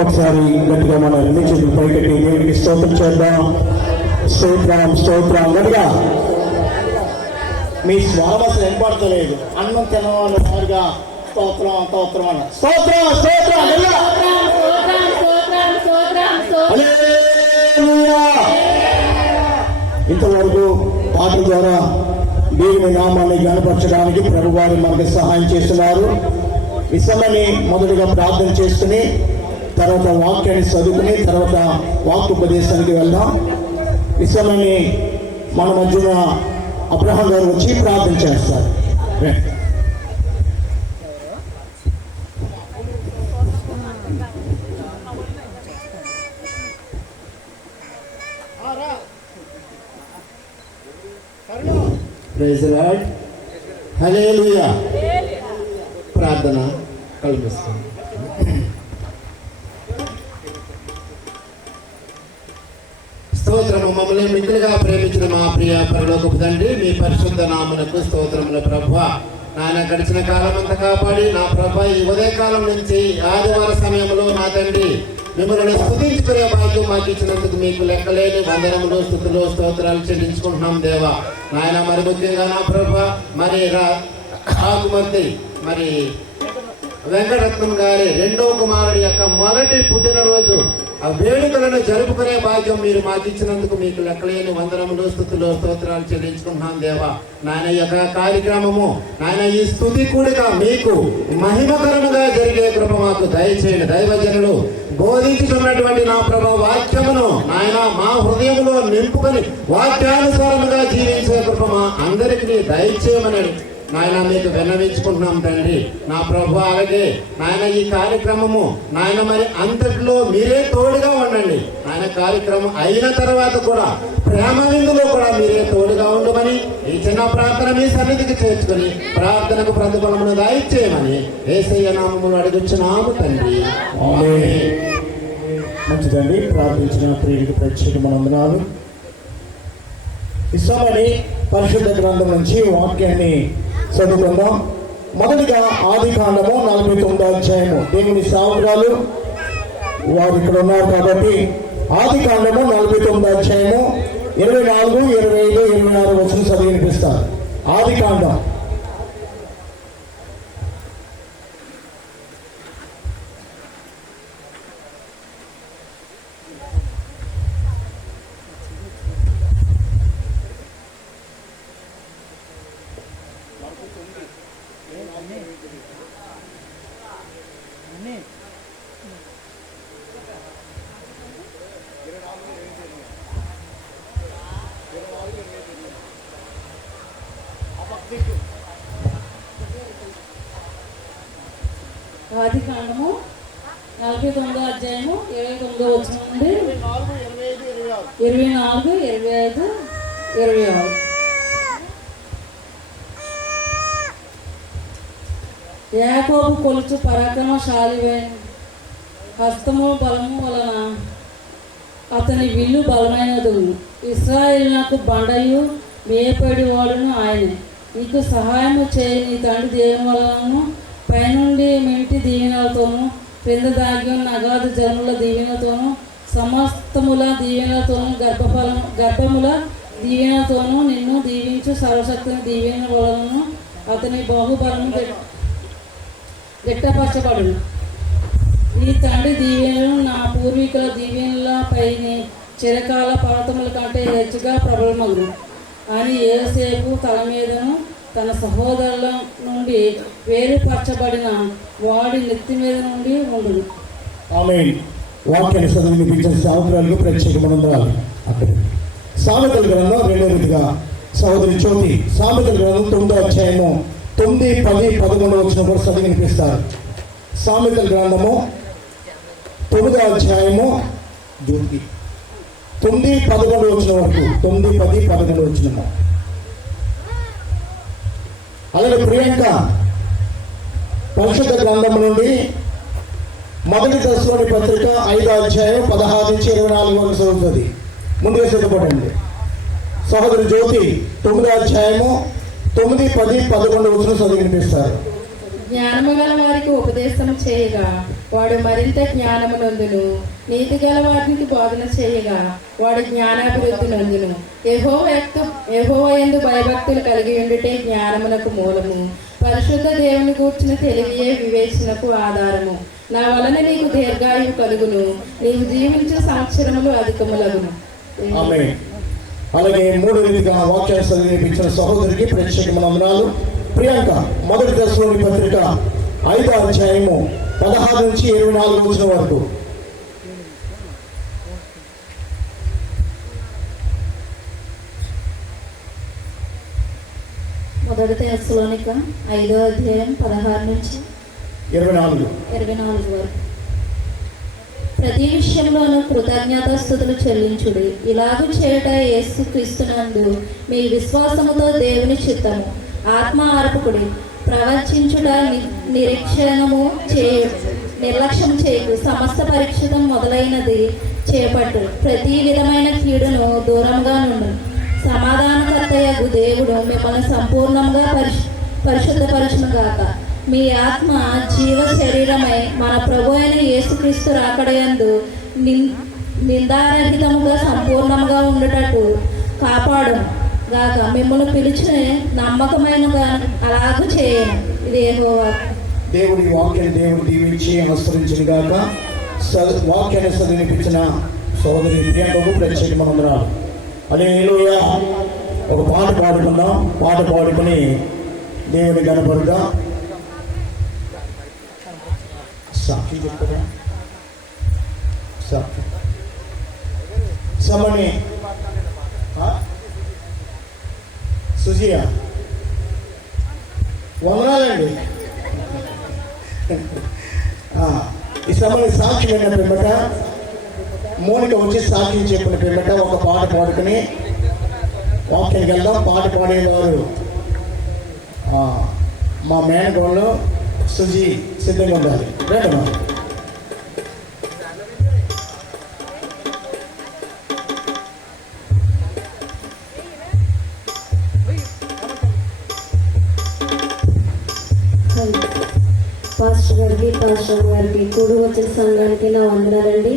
ఒకసారి గట్టిగా మన ఎన్ని చేతులు పైకెట్టి దేవుడికి స్తోత్రం చేద్దాం. స్తోత్రం స్తోత్రం గట్టిగా. మీ స్వరం అసలు వినపడతలేదు. అన్నం తినవాళ్ళు వారుగా స్తోత్రం స్తోత్రం అన్న స్తోత్రం స్తోత్రం. ఇంతవరకు పాటల ద్వారా దేవుని నామాన్ని గణపరచడానికి ప్రభు వారు మనకి సహాయం చేస్తున్నారు. ఈ సమయాన్ని మొదటిగా ప్రార్థన చేసుకుని తర్వాత వాక్యాన్ని చదువుకుని తర్వాత వాక్యోపదేశానికి వెళ్దాం. ఈ సమయాన్ని మన మధ్యన అబ్రహాం గారు వచ్చి ప్రార్థన చేస్తారు. Praise the Lord. హల్లెలూయా. ప్రార్థన కలుగుతుంది. స్తోత్రము మమ్మల్ని మిక్కులుగా ప్రేమించిన మా ప్రియ పరలోకపు తండ్రి, మీ పరిశుద్ధ నామమునకు స్తోత్రములు ప్రభువా. నాయన గడిచిన కాలం అంతా కాపాడి నా ప్రభా ఈ ఉదయకాలం నుంచి ఆదివార సమయంలో నా తండ్రి మిమ్మల్ని స్తుతించుకునే భాగ్యం మాకు ఇచ్చినందుకు మీకు లెక్కలేని వందనములు, స్తుతులు, స్తోత్రాలు చెల్లించుకుంటున్నాం దేవా. నాయన మరి ముఖ్యంగా నా ప్రభా మరి రాకుమర్తి మరి వెంకటరత్నం గారి రెండవ కుమారుడి యొక్క మొదటి పుట్టినరోజు ఆ వేడుకలను జరుపుకునే భాగ్యం మీరు మాకు ఇచ్చినందుకు మీకు లెక్కలేని వందనములు, స్తుతులు, స్తోత్రాలు చెల్లించుకుంటున్నాం దేవా. నాయన యొక్క కార్యక్రమము నాయన ఈ స్తుతి కూడిక మీకు మహిమకరముగా జరిగే కృప మాకు దయచేయండి. దైవజనులు బోధించుతున్నటువంటి నా ప్రభా వాక్యమును నాయన మా హృదయంలో నింపుకొని వాక్యానుసారముగా జీవించే కృప మా అందరికీ దయచేయమని నాయన మీకు విన్నవించుకుంటున్నాం తండ్రి. నా ప్రభు అలాగే నాయన ఈ కార్యక్రమము నాయన మరి అంతట్లో మీరే తోడుగా ఉండండి. నాయన కార్యక్రమం అయిన తర్వాత కూడా ప్రేమ విందులో కూడా మీరే తోడుగా ఉండమని ఈ చిన్న ప్రార్థన మీ సన్నిధికి చేర్చుకొని ప్రార్థనకు ప్రతిఫలమును దయచేయమని యేసయ్య నామములో అడుగుచున్నాము తండ్రి. ఆమేన్. మంచిదండి. ప్రార్థించిన ప్రియుడికి ప్రత్యేకమైన వందనాలు. ఇస్తామని పరిశుద్ధ గ్రంథం నుంచి వాక్యాన్ని చదువుకుందాం. మొదటిగా ఆది కాండము 49వ అధ్యాయము. దేవుని సేవకురాలు వారు ఇక్కడ ఉన్నారు కాబట్టి ఆది కాండము 49వ అధ్యాయము 24, 25, 26 వచనం చదివి వినిపిస్తారు. ఆది కాండం ఆది కాండము 49వ అధ్యాయము 29వ వచనం నుండి 24, 25, 26. యాకోబు కొలుచు పరాక్రమశాలివైన హస్తము బలము వలన అతని విల్లు బలమైనదు. ఇశ్రాయేలునకు బండయు మేపడి వాడును ఆయనే. నీకు సహాయము చేయి నీ తండ్రి దేవుని వలనను పైనుండి మెంటి దీవెనలతోనూ క్రింద దాగి ఉన్న అగాధ జనుల దీవెనతోనూ సమస్తముల దీవెనలతోనూ గర్భముల దీవెనతోనూ నిన్ను దీవించు సర్వశక్తిని దీవెన వలనను అతని బాహుబలము గట్టపరచబడును. నీ తండ్రి దీవెనలు నా పూర్వీకుల దీవెనలపైనే చిరకాల పర్వతముల కంటే హెచ్చుగా ప్రబలమగును అని యోసేపు తల మీదను తన సహోదరుల నుండి వేరుపరచబడిన వాడి నెత్తి మీద నుండి ఉండును. ఆమేన్. వాక్యాన్ని చదివి వినిపించిన సేవకురాలకు ప్రత్యేకమైన వందనాలు. అక్కడ సామెతల గ్రంథం 2వ రీతిగా సహోదరి జ్యోతి సామెతల గ్రంథం 9వ అధ్యాయము 9, 10, 11 వచనం కూడా చదివి వినిపిస్తారు. సామెతల గ్రంథము 9వ అధ్యాయము జ్యోతి 9, 11 వచనం వరకు 9, 10, 11 వచనం. అలాగే ప్రియాంక పరిశుద్ధ గ్రంథం నుండి మొదటి దశలోని పత్రిక 5వ అధ్యాయం 16 నుంచి 24 వరకు చదువుతుంది. ముందుగా సిద్ధపడండి. సహోదరి జ్యోతి 9వ అధ్యాయము 9, 10, 11 వచనం చదివి వినిపిస్తారు. జ్ఞానము గల వారికి ఉపదేశం చేయగా వాడు మరింత జ్ఞానము నందును. నీతి గల వారికి బోధన చేయగా వాడు జ్ఞానాభివృద్ధి నందును. యెహోవా యందు భయభక్తులు కలిగి ఉండుటే జ్ఞానమునకు మూలము. పరిశుద్ధ దేవుని కూర్చున్న తెలివియే వివేచనకు ఆధారము. నా వలన నీకు దీర్ఘాయువు కలుగును, నీవు జీవించే సంవత్సరములు అధికములగును. ఆమేన్. అలాగే 3వ రీతిగా వాక్యాన్ని చదివి వినిపించిన సహోదరికి ప్రత్యేకమైన వందనాలు. ప్రియాంక మొదటి దశలోని పత్రిక 5వ అధ్యాయము 16 నుంచి 24 వచనం వరకు. మొదటి తెస్సలోనిక 5వ అధ్యాయం 16 నుంచి 24 వరకు. ప్రతి విషయంలోనూ కృతజ్ఞతాస్తుతులు చెల్లించుడి. ఇలాగూ చేయట యేసు క్రీస్తునందు మీ విశ్వాసముతో దేవుని చిత్తము. ఆత్మ అర్పకుడి. ప్రవచించుట నిర్లక్ష్యం చేయకు. సమస్త పరీక్షితం మొదలైనది చేపట్టు. ప్రతి విధమైన కీడును దూరంగా నుండు. సమాధానకర్తయగు దేవుడు మిమ్మల్ని సంపూర్ణంగా పరిశుద్ధపరచును గాక. మీ ఆత్మ జీవ శరీరమై మన ప్రభు అయిన యేసుక్రీస్తు రాకడయందు నిందారహితముగా సంపూర్ణంగా ఉండేటట్టు కాపాడును గాక. మిమ్మల్ని పిలిచిన నమ్మకమైన అలాగూ చేయను. ఇది యెహోవా. దేవుడి వాక్యాన్ని దేవుడు దీవించి ఆశ్రయించిన గాక. వాక్యాన్ని చదివినిపించిన సోదరి ప్రియాంకకు ప్రత్యేక వందనాలు. హల్లెలూయా. ఒక పాట పాడుకుందాం. పాట పాడుకుని దేవుని కనపడుగా. సాక్షి చెప్తారా? సాక్షి సమని సుజియా వందనాలండి. ఈ సమయంలో సాక్షి విన్న పిమ్మట మోనిక వచ్చి సాక్షి చెప్పిన పిమ్మట ఒక పాట పాడుకుని వాక్యానికి వెళ్దాం. పాట పాడేవారు మా మేనగోళ్ళు సుజీ సిద్ధంగా ఉండాలి. రేటమ్మా. పాస్టర్ గారికి కూడి వచ్చిన సంఘానికి నా వందనాలండి.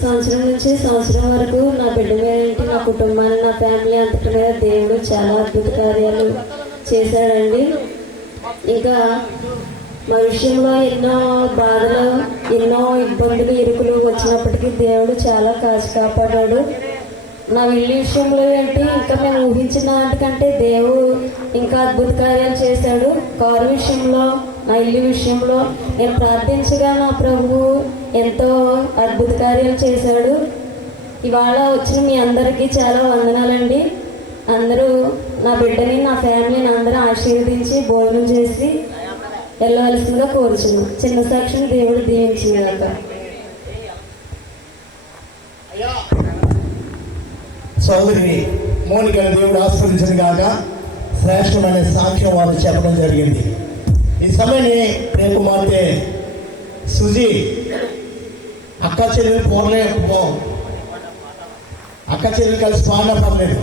సంవత్సరం నుంచి సంవత్సరం వరకు నా బిడ్డ మీద నా కుటుంబాన్ని నా ఫ్యామిలీ అంతటి మీద దేవుడు చాలా అద్భుత కార్యాలు చేశాడండి. ఇంకా మా విషయంలో ఎన్నో బాధలు ఎన్నో ఇబ్బందులు ఇరుకులు వచ్చినప్పటికీ దేవుడు చాలా కాపాడాడు. నా ఇల్లు విషయంలో ఏంటి ఇంకా మేము ఊహించిన వాటికంటే దేవుడు ఇంకా అద్భుత కార్యాలు చేశాడు. కారు విషయంలో నా ఇల్లు విషయంలో నేను ప్రార్థించగా నా ప్రభువు ఎంతో అద్భుత కార్యాలు చేశాడు. ఇవాళ వచ్చిన మీ అందరికీ చాలా వందనాలండి. అందరూ నా బిడ్డని నా ఫ్యామిలీని అందరూ ఆశీర్వదించి భోజనం చేసి వెళ్ళవలసిందిగా కోరుచున్నాం. చిన్న సాక్షిని దేవుడు దీవించినాక. సోదరి మోనికను దేవుడు ఆస్వాదించిన కాక శ్రేష్టమైన సాక్ష్యం వారు చెప్పడం జరిగింది. ఈ సమయాన్ని ప్రియకుమార్తె సుజీ అక్క చెల్లెలు పోరలే అక్క చెల్లెలు కలిసి పాడిన పర్లేదు.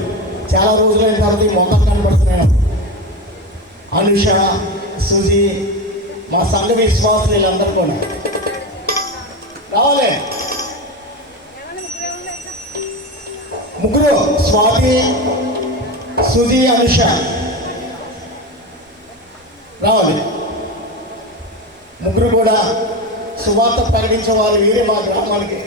చాలా రోజులైన తర్వాత ఈ మొత్తం కనబడుతున్నాను. అనుష, సుజీ, మా సంఘ విశ్వాసులు వీళ్ళందరూ కూడా రావాలి. ముగ్గురు స్వాతి, సుజీ, అనుష రావాలి. ముగ్గురు కూడా సువార్త ప్రకటించే వాళ్ళు వీరే మా గ్రామానికి.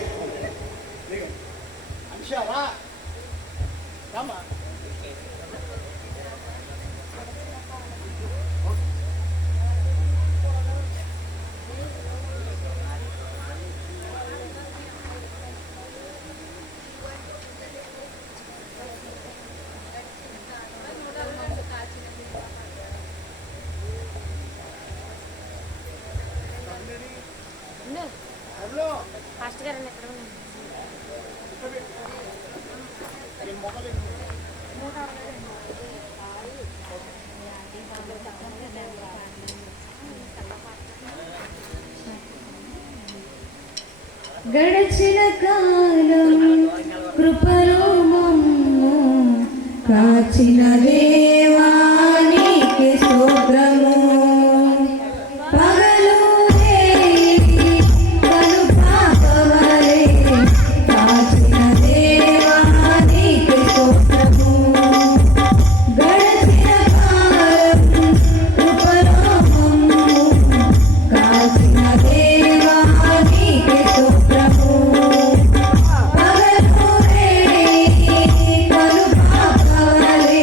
ఫాస్ట్ గారు ఎక్కడ గడచిన కాలం కృపలో మమ్ము కాచిన దేవానికి స్తోత్రము. పగలు కను పాపవలే కాచిన దేవానికి స్తోత్రము. గడచిన కాలం కృపలో మమ్ము కాచిన దేవానికి స్తోత్రము. పగలు కను పాపవలే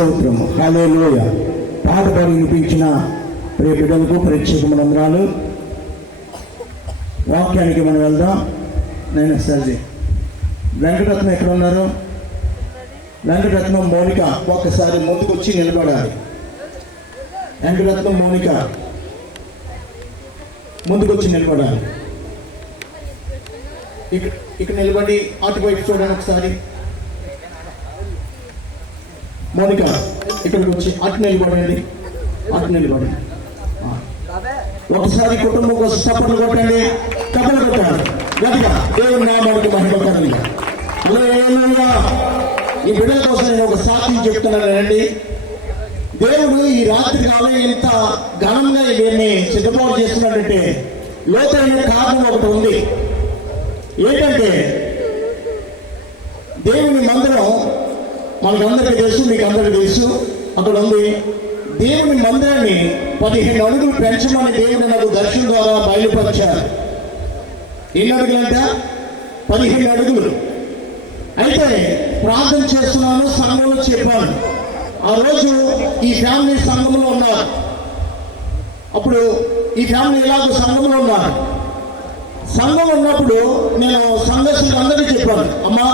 స్తోత్రము. హల్లెలూయా. పాట పాడి వినిపించిన ప్రియ బిడ్డలకు ప్రత్యేకమైన వందనాలు. వాక్యానికి మనం వెళ్దాం. నేను సర్జీ వెంకటరత్నం ఎక్కడ ఉన్నారు? వెంకటరత్నం మౌనిక ఒక్కసారి ముందుకు వచ్చి నిలబడాలి. వెంకటరత్నం మౌనిక ముందుకు వచ్చి నిలబడాలి. ఇక్కడ నిలబడి అటువైపు చూడండి ఒకసారి. మౌనిక ఇక్కడికి వచ్చి అటు నిలబడండి. ఒకసారి కుటుంబం కోసం చప్పట్లు కొట్టండి, చప్పట్లు కొట్టాలి గట్టిగా. దేవుని నామానికి మహిమకరంగా. ఈ బిడ్డల కోసం నేను ఒక సాక్ష్యం చెప్తున్నానండి. దేవుడు ఈ రాత్రి కాలం ఇంత ఘనంగా వీరిని సిద్ధపాటు చేస్తున్నాడంటే లోతైన కారణం ఒకటి ఉంది. ఏంటంటే దేవుని మందిరం మనకందరికీ తెలుసు, మీకు అందరికీ తెలుసు. అక్కడ ఉంది. దేవుని మందిరాన్ని 15 అడుగులు పెంచమని దేవుడు నాకు దర్శనం ద్వారా బయలుపరిచారు. ఎన్ని అడుగులంట? 15 అడుగులు. అయితే ప్రార్థన చేస్తున్నాను, సంఘంలో చెప్పాను. ఆ రోజు ఈ ఫ్యామిలీ సంఘంలో ఉన్నారు. అప్పుడు ఈ ఫ్యామిలీ ఇలాగ సంఘంలో ఉన్నారు. సంఘం ఉన్నప్పుడు నేను సంఘస్థులందరికీ చెప్పాను, అమ్మా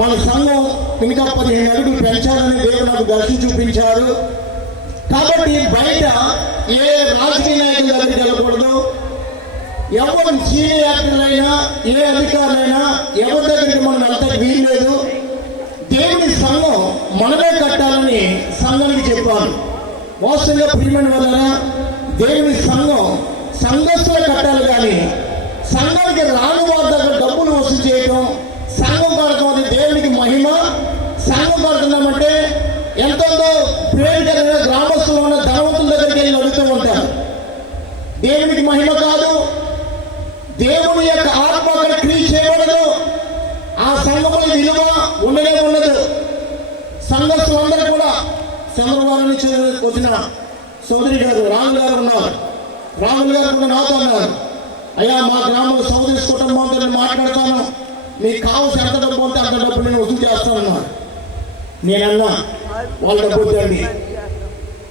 మన సంఘం ఇంకా 15 అడుగులు పెంచాలని దేవుడు నాకు దర్శనం చూపించారు. కాబట్టి బయట ఏ రాజకీయ నాయకుల దగ్గరికి వెళ్ళకూడదు, ఎవరు సీనియర్ యాక్టర్లైనా ఏ అధికారులైనా ఎవరి దగ్గరికి మనం వెళ్తే వీల్లేదు. దేవుని సంఘం మనమే కట్టాలని సంఘానికి చెప్పాను. మోసంగా ప్రియమైన వల్ల దేవుని సంఘం సంఘస్థులు కట్టాలి, కానీ సంఘానికి రాని వారి దగ్గర డబ్బులు వసూలు చేయటం, సంఘం కడుతుంది దేవునికి మహిమ. సంఘం కడుతున్నామంటే ఎంతో ప్రేమ కలిగిన గ్రామస్తులు ఉన్న ధనవంతుల దగ్గరికి వెళ్ళి అడుగుతూ ఉంటారు. దేవునికి మహిమ కాదు, దేవుని యొక్క ఆత్మ అక్కడ క్రియ చేయబడదు. ఆ సంఘముల విలువ ఉండనే ఉండదు. సంఘస్థులందరూ కూడా చంద్రబాబు నుంచి వచ్చిన సోదరి గారు రాములు గారు ఉన్నారు. రాములు గారు కూడా నాతో అన్నారు, అయ్యా మా గ్రామంలో సోదరి కుటుంబంతో నేను మాట్లాడతాను, మీకు కావాల్సిన ఎంత డబ్బు ఉంటే అంత డబ్బు నేను వసూలు చేస్తానన్నారు. నేనన్నా వాళ్ళ డబ్బు వద్దండి,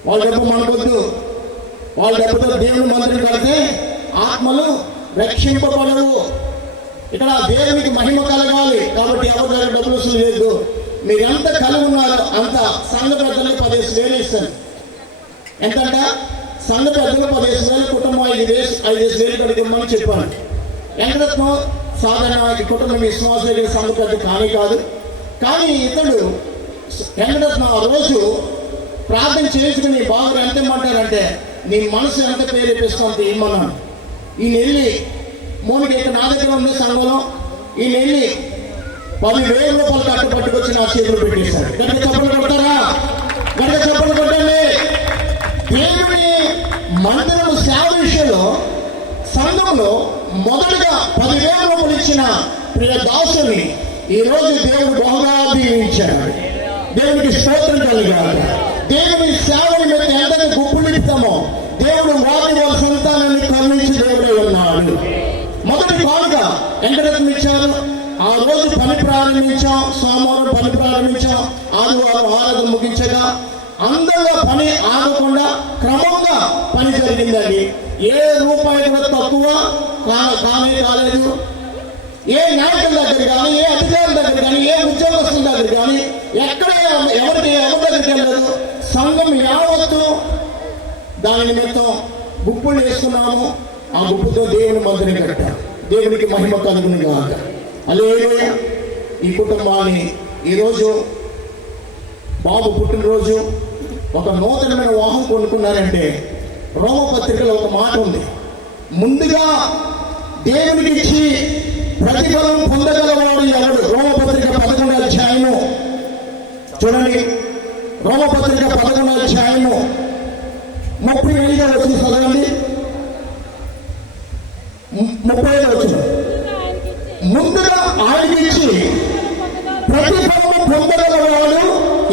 వాళ్ళ డబ్బు మనకొద్దు. వాళ్ళ డబ్బుతో దేవుని మందిరం కడితే ఆత్మలు రక్షింపబడవు. ఇక్కడ దేవునికి మహిమ కలగాలి. కాబట్టి ఎవరి దగ్గర డబ్బులు వసూలు చేయొద్దు. మీరు ఎంత కలిగి ఉన్నారో అంత సంఘ పెద్దలు 15,000 ఇస్తారు. ఎంతంట? సంఘ పెద్దలు 15,000, కుటుంబం 5,000 కడిగిమ్మని చెప్పాను. వెంకటరత్నం సాధారణ కుటుంబం విశ్వాస సంఘ పెద్ద కాదు. కానీ ఇతడు వెంకటరత్నం ఆ రోజు ప్రార్థన చేయించుకుని బాగా ఎంత ఇమ్మంటారంటే నీ మనసు ఎంత ప్రేరేపిస్తుంది ఇమ్మన్నాను. ఈ నెల్లి మోనికి ఇక్కడ నా దగ్గర ఉంది సంఘంలో. ఈ నెల్లి 10,000 రూపాయలు కట్టు పట్టుకొచ్చి నా చేతులు పెట్టేశారు. గట్టిగా చప్పట్లు కొట్టారా? గట్టిగా చప్పట్లు కొట్టండి. దేవుని మందిరం సేవ విషయంలో సంఘంలో మొదటగా 10,000 రూపాయలు ఇచ్చిన ప్రియ దాసుని ఈ రోజు దేవుడు బహుగా దీవించాడు. దేవునికి స్తోత్రం కలిగాడు. దేవుని సేవని మేము ఎంతగా గుప్పులిస్తామో దేవుడు వారి సంతానాన్ని కరుణించి దేవుడే ఉన్నాడు. మొదటి కానుక వెంకటరత్నం ఇచ్చారు. ఆ రోజు పని ప్రారంభించాం, సోమవారం పని ప్రారంభించాం, ఆదివారం ఆరాధన ముగించగా అందంగా పని ఆగకుండా క్రమంగా పని జరిగిందండి. ఏ రూపాయి కూడా తక్కువ కాలేదు. ఏ నాయకుల దగ్గర కానీ, ఏ అధికారుల దగ్గర కానీ, ఏ ఉద్యోగస్తుల దగ్గర కానీ ఎక్కడ ఎవరి దగ్గరికి వెళ్ళదు. సంఘం యావత్తు దాని నిమిత్తం గుప్పులు వేసుకున్నాము. ఆ గుప్పుతో దేవుని మందిరం కట్టారు. దేవునికి మహిమ కలుగును గాక. హల్లెలూయా. ఈ కుటుంబాన్ని ఈరోజు బాబు పుట్టినరోజు ఒక నూతనమైన వాహనం కొనుక్కున్నారంటే రోమపత్రికలో ఒక మాట ఉంది, ముందుగా దేవునికి ఇచ్చి ప్రతిఫలం పొందగలవాడు ఎవడు? రోమపత్రిక 11వ అధ్యాయము చూడండి. రోమపత్రిక 11వ అధ్యాయము 35వ వచనం చదవండి. 35వ వచనం. ముందుగా ఆయనకిచ్చి ప్రతిఫలం పొందగలవాడు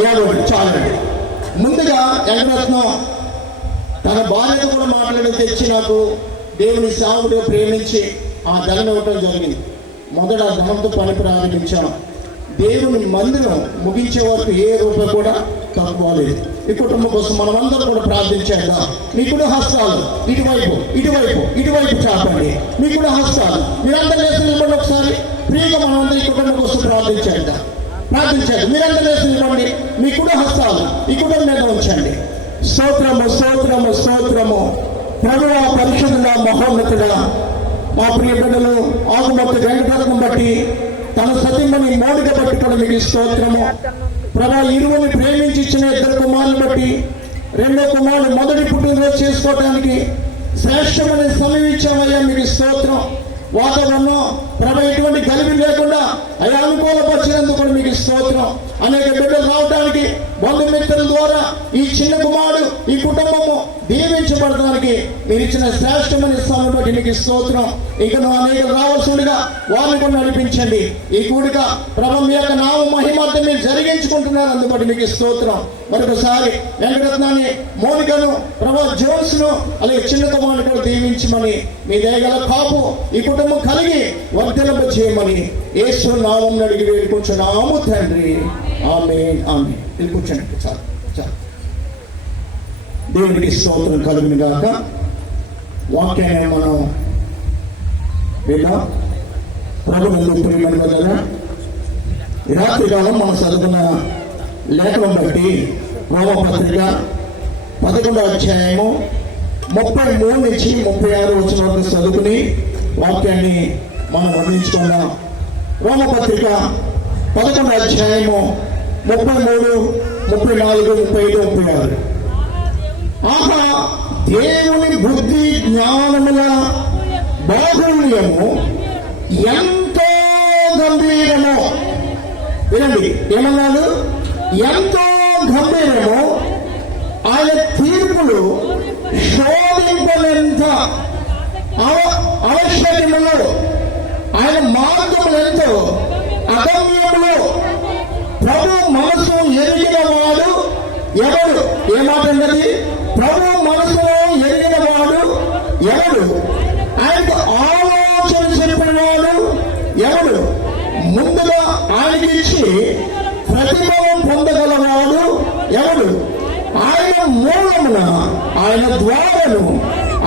ఎవడు? చాలండి. ముందుగా వెంకటరత్నం తన భార్యతో కూడా మాట్లాడి తెచ్చి నాకు దేవుని సేవకుడిగా ప్రేమించి ఆ ధనం ఇవ్వటం జరిగింది. మొదట ధనంతో పని ప్రారంభించాం. దేవుని మందిరం ముగించే వరకు ఏ రూపాయి కూడా తక్కువ లేదు. ఈ కుటుంబం కోసం మనం అందరం కూడా ప్రార్థించేద్దాం. మీ కూడా హస్తాలు ఇటువైపు ఇటువైపు ఇటువైపు చాపండి. మీ కూడా హస్తాలు మీరందరూ లేచి నిలబడి ఒకసారి ఫ్రీగా మనం అందరం ఈ కుటుంబం కోసం ప్రార్థించేద్దాం. మీరందరూ లేచి నిలబడి మీ కూడా హస్తాలు ఈ కుటుంబం మీద ఉంచండి. స్తోత్రము స్తోత్రము స్తోత్రము. ప్రభువా పరిశుద్ధుడా మహోన్నతుడా, మా ప్రియ బిడ్డలు ఆకుమతి వెంకటరత్నం బట్టి తన సతీమణి మౌనిక బట్టి కూడా మీకు స్తోత్రము. ప్రభా ఇరువుని ప్రేమించి ఇచ్చిన 2 కుమారులు బట్టి 2వ కుమారుడు మొదటి పుట్టినరోజు చేసుకోవడానికి శ్రేష్టమైన సమయం ఇచ్చామయ్యా, మీకు స్తోత్రం. వాతావరణం ప్రభా ఎటువంటి గలిబి లేకుండా అయ్యా అనుకూలపరిచినందుకు కూడా మీకు స్తోత్రం. అనేక బిడ్డలు రావడానికి బంధుమిత్రుల ద్వారా ఈ చిన్న కుమారుడు ఈ కుటుంబము దీవించబడటానికి మీరు ఇచ్చిన శ్రేష్టమైన సమయం బట్టి మీకు స్తోత్రం. ఇంకా నువ్వు అనేక రావాల్సిందిగా వారిని కూడా నడిపించండి. ఈ కూడిక ప్రభు మీ యొక్క నామ మహిమార్థం మీరు జరిగించుకుంటున్నారు, అందుబట్టి మీకు స్తోత్రం. మరొకసారి వెంకటరత్నాన్ని మోనికను ప్రభు జోన్స్ ను అలాగే చిన్న కుమారుని కూడా దీవించమని మీ దయగల కాపు ఈ కుటుంబం కలిగి వర్ధలింప చేయమని యేసు నామం అడిగి వేడుకుంటున్నాము తండ్రి. ఆమేన్ ఆమేన్. ఇది కూర్చోండి చాలు చాలు. దేవునికి స్తోత్రం కలుగును గాక. వాక్యాన్ని మనం విన్నాం. ప్రభునందు ప్రియమైన వల్ల ఈ రాత్రికాలం మనం చదువుకున్న లేఖనం బట్టి రోమపత్రిక 11వ అధ్యాయము 33 నుంచి 36 వచనం వరకు చదువుకుని వాక్యాన్ని మనం వర్ణించుకున్నాం. రోమపత్రిక 11వ అధ్యాయము 33, 34, 35, 36. ఆహా దేవుని బుద్ధి జ్ఞానముల బాహుళ్యము ఎంతో గంభీరము. వినండి ఏమన్నాడు? ఎంతో గంభీరము. ఆయన తీర్పులు శోధింపలేంత ఆవశ్యకములు. ఆయన మార్గములు ఎంతో అగమ్యములు. ప్రభు మనసు ఎరిగిన వాడు ఎవడు? ఏ మాట అన్నది? ప్రభు మనసులో ఎరిగిన వాడు ఎవడు? ఆయనకు ఆలోచన చెప్పిన వాడు ఎవడు? ముందుగా ఆయనకి ఇచ్చి ప్రతిఫలం పొందగలవాడు ఎవడు? ఆయన మూలమున ఆయన ద్వారను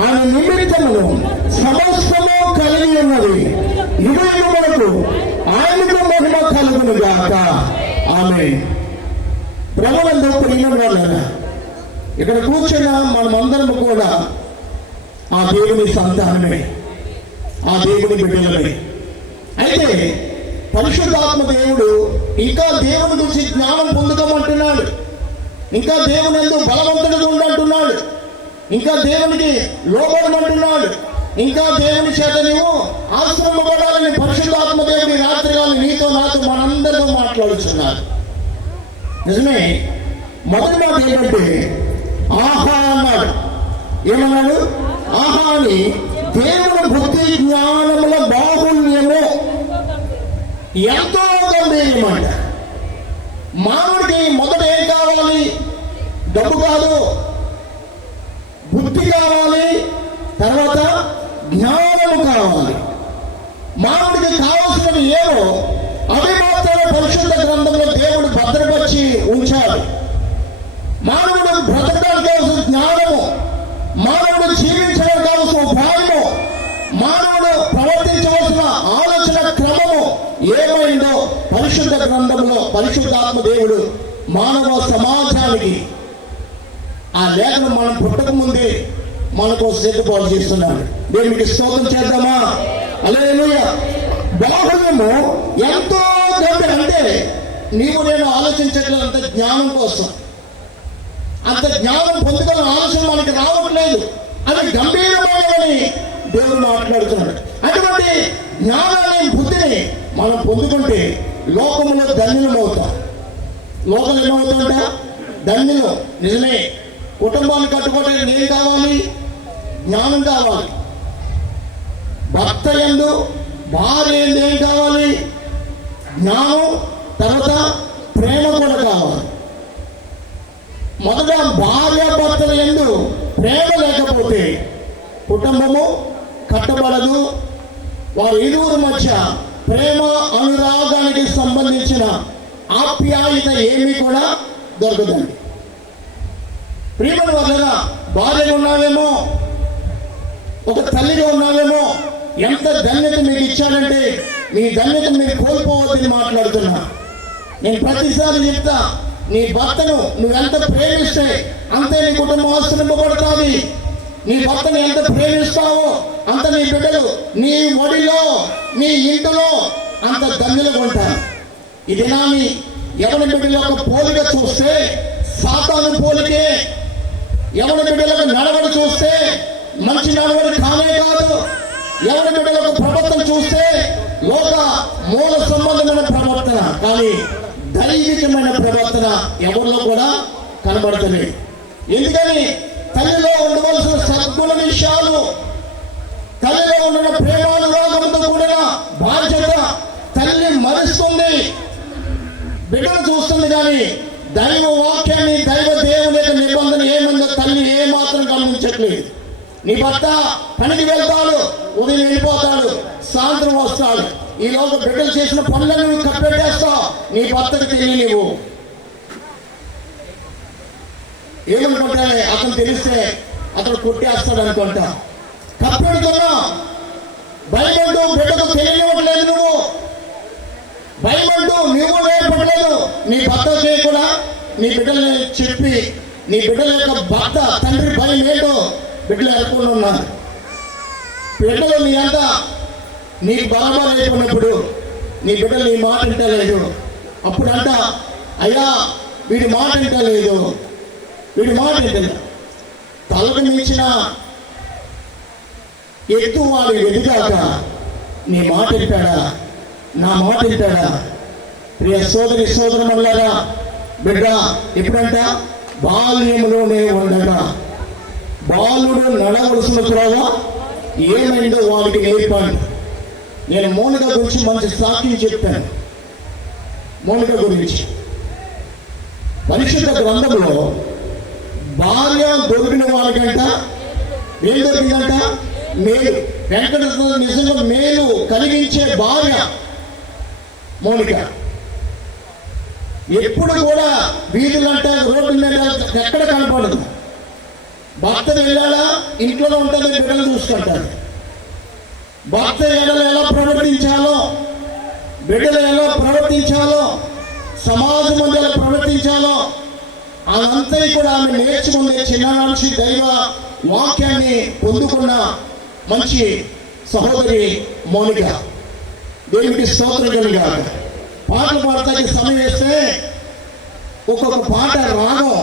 ఆయన నిమిత్తమును సమస్తము కలిగి ఉన్నది. ఇవన్నీ మనకు ఆయనకు మహిమ కలుగును గాక. ఆమేన్. ప్రభునందు ప్రియమైన వాళ్ళ ఇక్కడ కూర్చున్న మనమందరం కూడా ఆ దేవుని సంతానమే, ఆ దేవుని బిడ్డలమే. అయితే పరిశుద్ధాత్మ దేవుడు ఇంకా దేవుని గురించి జ్ఞానం పొందుకోమంటున్నాడు. ఇంకా దేవుని యందు బలవంతుడిగా ఉండంటున్నాడు. ఇంకా దేవునికి లోబడమంటున్నాడు. ఇంకా దేవుని చేత నీవు ఆశ్రమపడాలని పరిశుద్ధాత్మ దేవుడి రాత్రికాలు నీతో నాతో మనందరితో మాట్లాడుతున్నారు. నిజమే. మొదటి మాట ఏంటంటే ఆహా అన్నాడు. ఏమన్నాడు? ఆహా అని దేవుని బుద్ధి జ్ఞానముల బాహుళ్యము ఎంతో గంభీరమంట. మానవుడికి మొదట ఏం కావాలి? డబ్బు కాదు, బుద్ధి కావాలి, తర్వాత జ్ఞానము కావాలి. మానవుడికి కావాల్సినవి ఏమో అవి మాత్రమే పరిశుద్ధ గ్రంథంలో దేవుడు భద్రపరిచి ఉంచాడు. మానవుడు బ్రతకడానికి కావాల్సిన జ్ఞానము, మానవుడు జీవించడానికి కావాల్సిన ఉపాయము, మానవుడు ప్రవర్తించవలసిన ఆలోచన క్రమము ఏమైందో పరిశుద్ధ గ్రంథంలో పరిశుద్ధాత్మ దేవుడు మానవ సమాజానికి ఆ లేఖను మనం పుట్టక ముందే మనకు సిద్ధపాటు చేస్తున్నాడు. దేవునికి స్తోత్రం చేద్దామా? హల్లెలూయా. బాహుళ్యము ఎంతో గంభీరం. అంటే నీవు నేను ఆలోచించట్లేదు అంత జ్ఞానం కోసం. అంత జ్ఞానం పొందుకున్న ఆలోచన మనకి రావట్లేదు. అది గంభీరమైనదని దేవుడు మాట్లాడుతున్నాడు. అటువంటి జ్ఞానాన్ని బుద్ధిని మనం పొందుకుంటే లోకములో ధన్యులమవుతాం. లోకం ఏమవుతుంట? ధన్యులు. నిజమే. కుటుంబాన్ని కట్టుకోవడానికి ఏం కావాలి? జ్ఞానం కావాలి. భర్త యందు భార్య యందు ఏం కావాలి? జ్ఞానం. తర్వాత ప్రేమ కూడా కావాలి. మొదట భార్య భర్తల యందు ప్రేమ లేకపోతే కుటుంబము కట్టబడదు. వారి ఇరువురి మధ్య ప్రేమ అనురాగానికి సంబంధించిన ఆప్యాయత ఏమీ కూడా దొరకదండి. ప్రియమైన వాళ్ళగా భార్యగా ఉన్నావేమో, ఒక తల్లిగా ఉన్నావేమో, ఎంత ధన్యత మీకు ఇచ్చాడంటే మీ ధన్యత మీరు కోల్పోవద్దని మాట్లాడుతున్నా. నేను ప్రతిసారి చెప్తా, నీ భర్తను నువ్వెంత ప్రేమిస్తే అంతే నీ కుటుంబం ఆశ్రయింపబడుతుంది. నీ భర్తను ఎంత ప్రేమిస్తావో అంత నీ బిడ్డలు నీ ఒడిలో నీ ఇంటిలో అంత ధన్యులుగా ఉంటారు. ఈ దినాన్ని ఎవరి బిడ్డల యొక్క పోలిక చూస్తే సాతాను పోలికే, ఎవరి బిడ్డలకు నడవడి చూస్తే మంచి నడవడి కానే కాదు, ఎవరి బిడ్డలకు ప్రవర్తన చూస్తే లోక మూల సంబంధమైన ప్రవర్తన, కానీ దైవికమైన ప్రవర్తన ఎవరిలో కూడా కనబడుతుంది. ఎందుకని తల్లిలో ఉండవలసిన సద్గుణ విషయాలు, తల్లిలో ఉన్న ప్రేమానురాగంతో కూడిన బాధ్యత తల్లి మరుస్తుంది, బిడ్డను చూస్తుంది. కానీ దైవ వాక్యాన్ని, దైవ దేవుని యొక్క నిబంధన ఏమందో తల్లి ఏమాత్రం గమనించట్లేదు. నీ భర్త పనికి వెళ్తాడు, ఉదయం వెళ్ళిపోతాడు, సాయంత్రం వస్తాడు. ఈ లోక బిడ్డలు చేసిన పనులను నువ్వు కప్పెట్టేస్తావు, నీ భర్తకు తెలియ నీవు ఏమనుకుంటానే, అతను తెలిస్తే అతను కొట్టేస్తాడు అనుకుంటా. కప్పెడుతున్నా భయపడ్డు, బిడ్డకు తెలియనివ్వట్లేదు, నువ్వు భయపడ్డు, నువ్వు భయపడలేదు. నీ భర్త చేయకుండా నీ బిడ్డల్ని చెప్పి నీ బిడ్డల యొక్క భర్త తండ్రి భయం ఏంటో బిడ్డలు ఎదుర్కొని ఉన్నారు. బిడ్డలు నీ అంత నీకు బలబలం అయిపోయినప్పుడు నీ బిడ్డలు నీ మాట వింటలేదు. అప్పుడు అంట, అయ్యా వీడి మాట వింటలేదు, వీడి మాట వింటలేదు. తలకు మించిన ఎత్తు వాడు ఎదిగాక నీ మాట వింటాడా, నా మాట వింటాడా? ప్రియ సోదరి సోదరులారా, బిడ్డ ఎప్పుడంట బాల్యంలోనే ఉండగా బాలుడు నడవలసిన త్రోవ ఏమైందో వాడికి నేర్పండి. నేను మౌనిక గురించి మంచి సాక్ష్యం చెప్పాను. మౌనిక గురించి పరిశుద్ధ గ్రంథంలో భార్య దొరికిన వాళ్ళకంట ఏం దొరికిందంట? మేలు. వెంకటరత్న నిజంగా మేలు కలిగించే భార్య మౌనిక. ఎప్పుడు కూడా వీధులంట, రోడ్డు మీద ఎక్కడ కనపడదు. భర్త వెళ్ళాలా, ఇంట్లోనే ఉంటుంది, బిడ్డలు చూసుకుంటారు. భర్త ఎడలు ఎలా ప్రవర్తించాలో, బిడ్డలు ఎలా ప్రవర్తించాలో, సమాజం ముందు ఎలా ప్రవర్తించాలో అదంతా కూడా ఆమె నేర్చుకుంది. చిన్ననాటి నుంచి దైవ వాక్యాన్ని పొందుకున్న మంచి సహోదరి మౌనిక. దేవునికి స్తోత్రం కలిగాక. పాటలు పాడతానికి సమయం వేస్తే ఒక్కొక్క పాట రాగం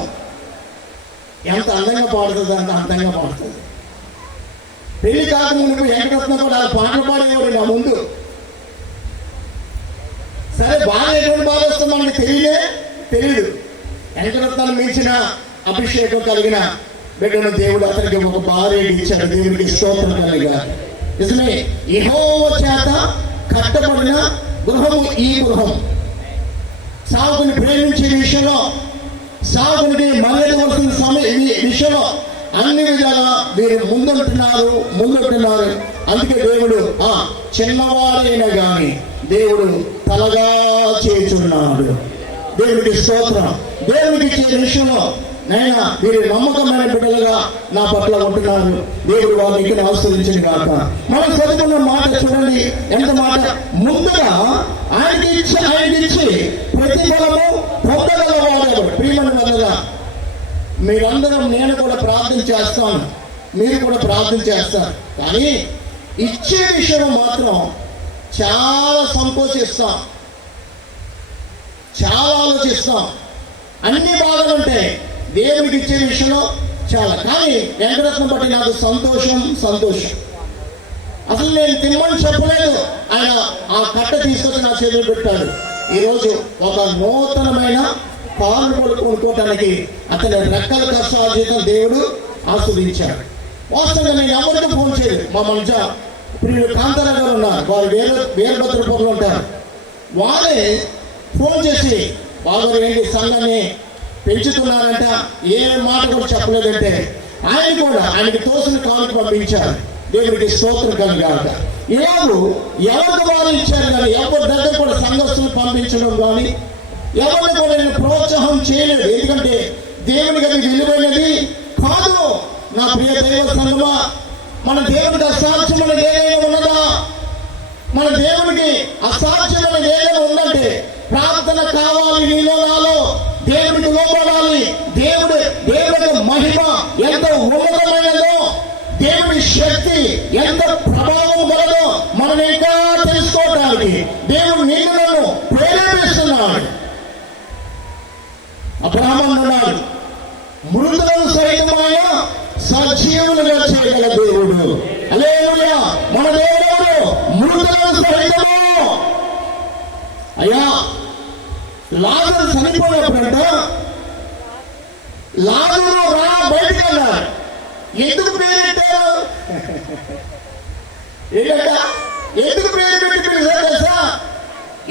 ఎంత అందంగా పాడుతుంది, అంత అందంగా పాడుతుంది. పెళ్లి కాకముందు వెంకటరత్న కూడా పాటలు పాడేవాడు నా ముందు. సరే బాగా ఎటువంటి బాధ వస్తుంది మనకి తెలియదు. వెంకటరత్నాన్ని మించిన అభిషేకం కలిగిన బిడ్డను దేవుడు అతనికి ఒక భార్య ఇచ్చాడు. దేవుడికి స్తోత్రం కలిగా. నిజమే, యెహోవా చేత కట్టబడిన గృహము ఈ గృహం. సాగుని ప్రేమించే విషయంలో, సాగుని మర్యాద విషయంలో అన్ని విధాలా వీరు ముందుంటున్నారు. అందుకే దేవుడు చిన్నవాడైన గాని దేవుడు తలగా చేస్తున్నాడు. దేవుడికి స్తోత్రం. దేవుడికి ఇచ్చే విషయంలో నైనా వీరు నమ్మకమైన బిడ్డలుగా నా పట్ల ఉంటున్నారు. దేవుడు వాళ్ళకి ఆస్వాదించింది కాక. మనం చదువుకున్న మాట చూడండి, ఎంత మాట. ముందుగా ఆయనకి ఇచ్చి ప్రతిఫలము పొందగలవాడు. ప్రియమైన వల్లగా మీరందరం, నేను కూడా ప్రార్థన చేస్తాను, మీరు కూడా ప్రార్థన చేస్తారు. కానీ ఇచ్చే విషయంలో మాత్రం చాలా సంకోచిస్తాం, చాలా ఆలోచిస్తాం. అన్ని బాధలు ఉంటాయి, దేవుడికి ఇచ్చే విషయంలో చాలా. కానీ వెంకటరత్నం బట్టి నాకు సంతోషం. అసలు నేను తిమ్మని చెప్పలేదు, ఆయన ఆ కట్ట తీసుకొచ్చి నా చేతులు పెట్టాడు. ఈరోజు ఒక నూతనమైన పాలు కొనుక్కోవటానికి అతని రెక్కల కష్టార్జితం దేవుడు ఆస్వాదించాడు. వాస్తవంగా నేను ఎవరికి ఫోన్ చేయలేదు. మా మధ్య ప్రియులు కాంతారావు గారు ఉన్నారు, వారు వీరభద్రపురంలో ఉంటారు. వారే ఫోన్ చేసి, బాబు ఏంటి సంఘాన్ని పెంచుతున్నారంట, ఏ మాట కూడా చెప్పలేదంటే ఆయన కూడా ఆయనకి తోసిన కానుక పంపించారు. దేవుడికి స్తోత్రం కలుగాక. ఇలాగూ ఎవరి ద్వారా ఇచ్చారు కానీ ఎవరి దగ్గర కూడా సంఘస్థులు పంపించడం కానీ ఎవరిని కూడా నేను ప్రోత్సాహం చేయలేదు. ఎందుకంటే దేవునికి అది విలువైనది కాదు. నా ప్రియ దైవ సంఘమా, మన దేవునికి అసాధ్యమైనది ఏదైనా ఉన్నదా? మన దేవునికి అసాధ్యమైనది ఏదైనా ఉందంటే ప్రార్థన కావాలి నీలో నాలో, దేవుడికి లోపడాలి. దేవుడి మహిమ ఎంత ఉన్నతమైనదో, దేవుడి శక్తి ఎంత ప్రభావం కలదో మనం ఇంకా తెలుసుకోవడానికి దేవుడు నిన్ను నన్ను ప్రేరేపిస్తున్నాడు. అబ్రహాము అన్నాడు, మృతులను సైతమైన సజీవులుగా చేయగల దేవుడు. హల్లెలూయా. మన దేవుడు మృతులను సైతము. అయ్యా, లాజరు చనిపోయినప్పుడంట లాజరు రా బయటికి అన్నారు. ఎందుకు పేరు పెట్టారు? ఏంటంట ఎందుకు పేరు పెట్టి పిలిచారు తెలుసా?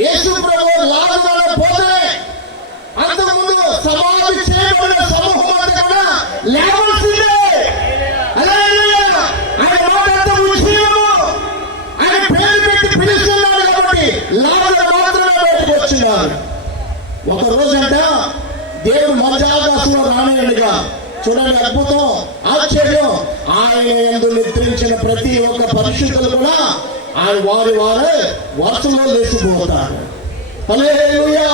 యేసు ప్రభువు లాజరు పోతే అంతకుముందు సమాధి చేయబడిన సమూహం అంతా కూడా లేవాల్సిందే. హల్లెలూయా. ఆయన మాట అంత విషయము. ఆయన పేరు పెట్టి పిలుస్తున్నాడు కాబట్టి లాజరు మాత్రమే బయటకు వచ్చినారు. ఒక రోజంట దేవుడు మధ్యాకాశంలో రానేడుగా చూడండి, అద్భుతం, ఆశ్చర్యం. ఆయన యందు నిద్రించిన ప్రతి ఒక్క పరిశుద్ధులు కూడా ఆయన వారి వరుసలో లేచిపోతారు. హల్లెలూయా.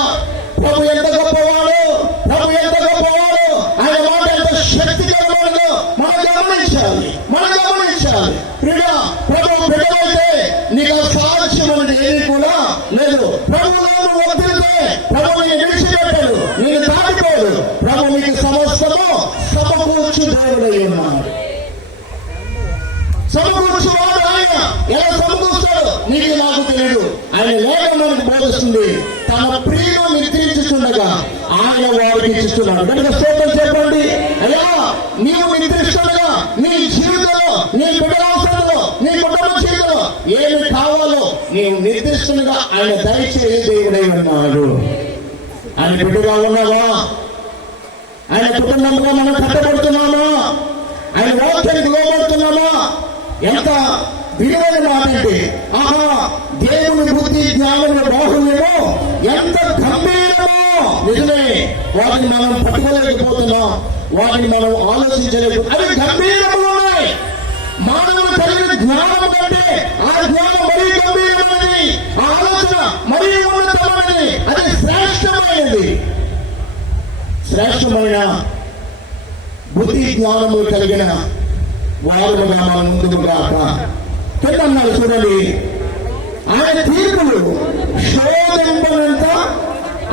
ప్రభు ఎంత గొప్పవాడు, ప్రభు ఎంత గొప్పవాడు, ఆయన మాట ఎంత శక్తికరమైనదో మనం గమనించాలి. ప్రభు బిడ్డలైతే నీకు అసాధ్యమైనది ఏది కూడా లేదు. ప్రభువులను వదిలితే ప్రభు నేను విడిచిపెట్టాడు, నేను దాటిపోడు. ప్రభు నీకు సమస్తము సమకూర్చు దేవుడై ఉన్నాడు. సమకూర్చువాడు ఆయన. ఎలా సమకూర్చాడు నీకు నాకు తెలియదు. ఆయన లేఖనం మనకు బోధిస్తుంది. తన ప్రియులు నిద్రించుచుండగా ఆయన వారికి ఇస్తున్నాడు. కనుక స్తోత్రం చెప్పండి. అయ్యా, నీవు నిద్రిస్తుండగా నీ జీవితంలో, నీ బిడ్డల అవసరంలో, నీ కుటుంబ జీవితంలో ఏమి కావాలో నీవు నిద్రిస్తుండగా ఆయన దయచేసి దేవుడై ఉన్నాడు. ఆయన బిడ్డగా ఉన్నావా? ఆయన కుటుంబంగా మనం కట్టబడుతున్నామా? ఆయన వాక్యానికి లోబడుతున్నామా? ఎంత విలువైన మాట అంటే, ఆహా, దేవుని బుద్ధి జ్ఞానముల బాహుల్యమో ఎంత గంభీరమో. నిజమే, వాటిని మనం పట్టుకోలేకపోతున్నాం, వాటిని మనం ఆలోచించలేకపోతున్నాం. అవి గంభీరములు ఉన్నాయి. మానవులు కలిగిన జ్ఞానం కంటే ఆ జ్ఞానం మరీ గంభీరమైనది, ఆ ఆలోచన మరీ ఉన్నతమైనది, అది శ్రేష్టమైన బుద్ధి జ్ఞానములు కలిగిన వారుగా మనం ముందుకు రాక. కిందన్నాడు చూడండి, ఆయన తీర్పులు శోధింపనంత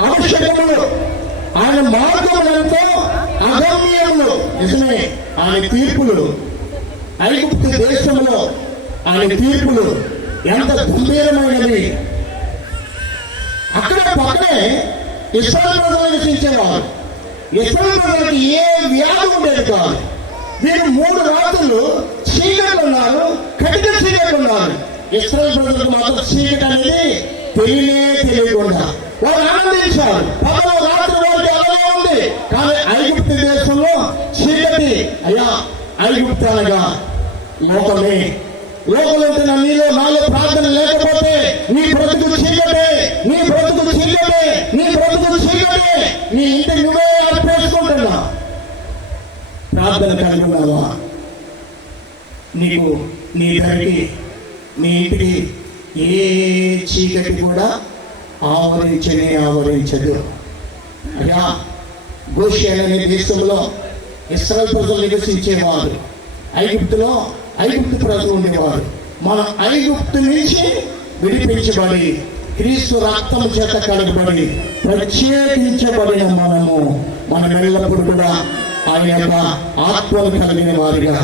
ఆవశ్యకములు, ఆయన మార్గములంతా అగమ్యములు. నిజమే, ఆయన తీర్పులు ఐగుప్తు దేశంలో ఆయన తీర్పులు ఎంత గంభీరమైనవి. అక్కడ పక్కనే ఇశ్రాయేలు ప్రజలు నివసించేవారు. ఇశ్రాయేలు ప్రజలకు ఏ వ్యాధి ఉండేది కాదు. వీరు 3 రాత్రులు చీకట్లు ఉన్నారు, కటిక చీకట్లు ఉన్నారు. ఇశ్రాయేలు ప్రజలకు మాత్రం చీకటి అనేది తెలియకుండా వారు ఆనందించారు. 10వ రాత్రి వారికి అలాగే ఉంది. కానీ ఐగుప్తు దేశంలో చీకటి. అయ్యా, ఐగుప్తు అనగా లోకమే. లోకంలో ఉంటున్న నీలో నాలో ప్రార్థన లేకపోతే నీ బ్రతుకు చీకటే, నీ బ్రతుకు చీకటే, నీ బ్రతుకు చీకటే. నీ ఇంటికి నువ్వే అర్పేసుకుంటున్నా. ప్రార్థన కలిగి ఉన్నావా? నీకు నీ ధరికి, నీ ఇంటికి ఏ చీకటి కూడా ఆవరించదు. అయ్యా, గోషేన్ అనే దేశంలో ఇశ్రాయేలు ప్రజలు నివసించేవారు. ఐగుప్తు ప్రజలు ఉండేవారు. మనం ఐగుప్తు నుంచి విడిపించబడి క్రీస్తు రక్తం చేత కడగబడి ప్రత్యేకించబడిన మనం ఎల్లప్పుడు కూడా ఆయన యొక్క ఆత్మను కలిగిన వారిగా,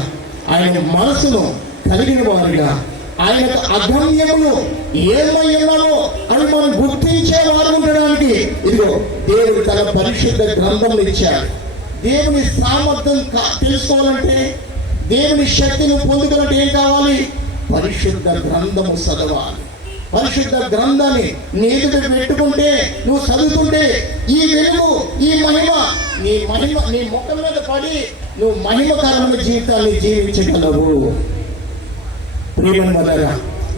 ఆయన మనసును కలిగిన వారిగా, ఆయన అగమ్యములు ఏమై ఉన్నామో అని మనం గుర్తించే వారు ఉండడానికి ఇదిగో దేవుడు తన పరిశుద్ధ గ్రంథములు ఇచ్చాడు. దేవుని సామర్థ్యం తెలుసుకోవాలంటే, దేవుని శక్తిని పొందుకోవాలంటే ఏం కావాలి? పరిశుద్ధ గ్రంథము చదవాలి. పరిశుద్ధ గ్రంథాన్ని నీ ఎదుట పెట్టుకుంటే, నువ్వు చదువుతుంటే ఈ వెలుగు, ఈ మహిమ నీ ముఖం మీద పడి నువ్వు మహిమకరమైన జీవితాన్ని జీవించగలవు. ప్రియమైన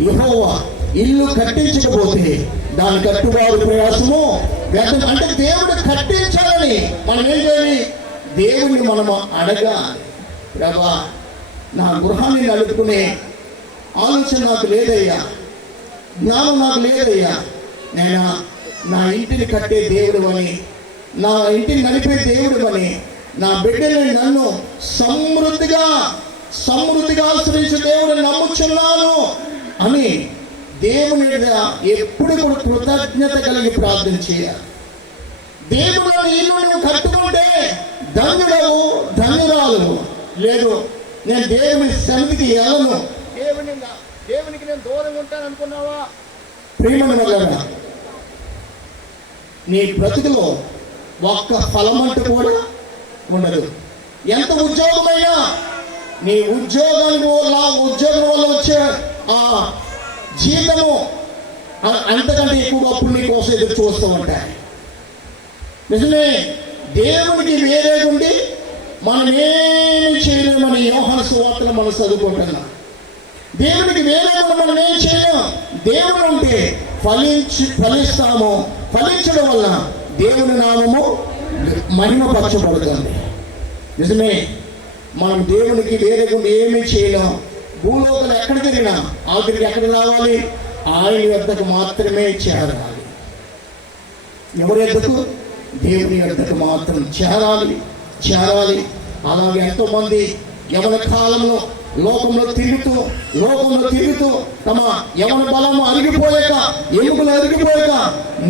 యెహోవా ఇల్లు కట్టించకపోతే దాని కట్టువారు ప్రయాసము వ్యర్థం. అంటే దేవుడు కట్టించాలని మనం ఏం చేయాలి? దేవుణ్ణి మనము అడగాలి. ప్రభా, నా గృహాన్ని నడుపుకునే ఆలోచన నాకు లేదయ్యా, జ్ఞానం నాకు లేదయ్యా, నేను నా ఇంటిని కట్టే దేవుడు అని, నా ఇంటిని నడిపే దేవుడు అని, నా బిడ్డని నన్ను సమృద్ధిగా ఆశ్రయించే దేవుడు నమ్ముచున్నాను అని దేవుని ఎప్పుడు కూడా కృతజ్ఞత కలిగి ప్రార్థన చేయాలి. దేవుడు ఇల్లు నువ్వు కట్టుకుంటే ధన్యుడవు, ధన్యురాలు. లేదు, నేను దేవుని సన్నిధికి వెళ్ళను, దేవునికి నేను దూరం ఉంటాను అనుకున్నావా? ప్రియమైన వాళ్ళారా, నీ బ్రతుకులో ఒక్క ఫలమంటూ కూడా ఉండదు. ఎంత ఉద్యోగమైనా నీ ఉద్యోగం వల్ల వచ్చే ఆ జీతము అంతకంటే ఎక్కువ అప్పుడు నీ కోసం ఎదురు చూస్తూ ఉంటాయి. నిజమే, దేవునికి వేరే ఉండి మనం ఏమి చేయలేమని యోహాను సువార్తలో మనం చదువుకుంటున్నాం. దేవునికి వేరే మనం ఏం చేయలేం. దేవుడు ఉంటే ఫలిస్తాము. ఫలించడం వల్ల దేవుని నామము మహిమపరచబడుతుంది. నిజమే, మనం దేవునికి వేరే గుండి ఏమీ చేయలేం. భూలోకలు ఎక్కడ తిరిగినా ఆఖరికి ఎక్కడ రావాలి? ఆయన వద్దకు మాత్రమే చేరాలి. ఎవరి వద్దకు? దేవుని వద్దకు మాత్రం చేరాలి. అలాగే ఎంతోమంది యవన కాలంలో లోకంలో తిరుగుతూ తమ యవన బలము అరిగిపోయాక, ఎముకలు అరిగిపోయాక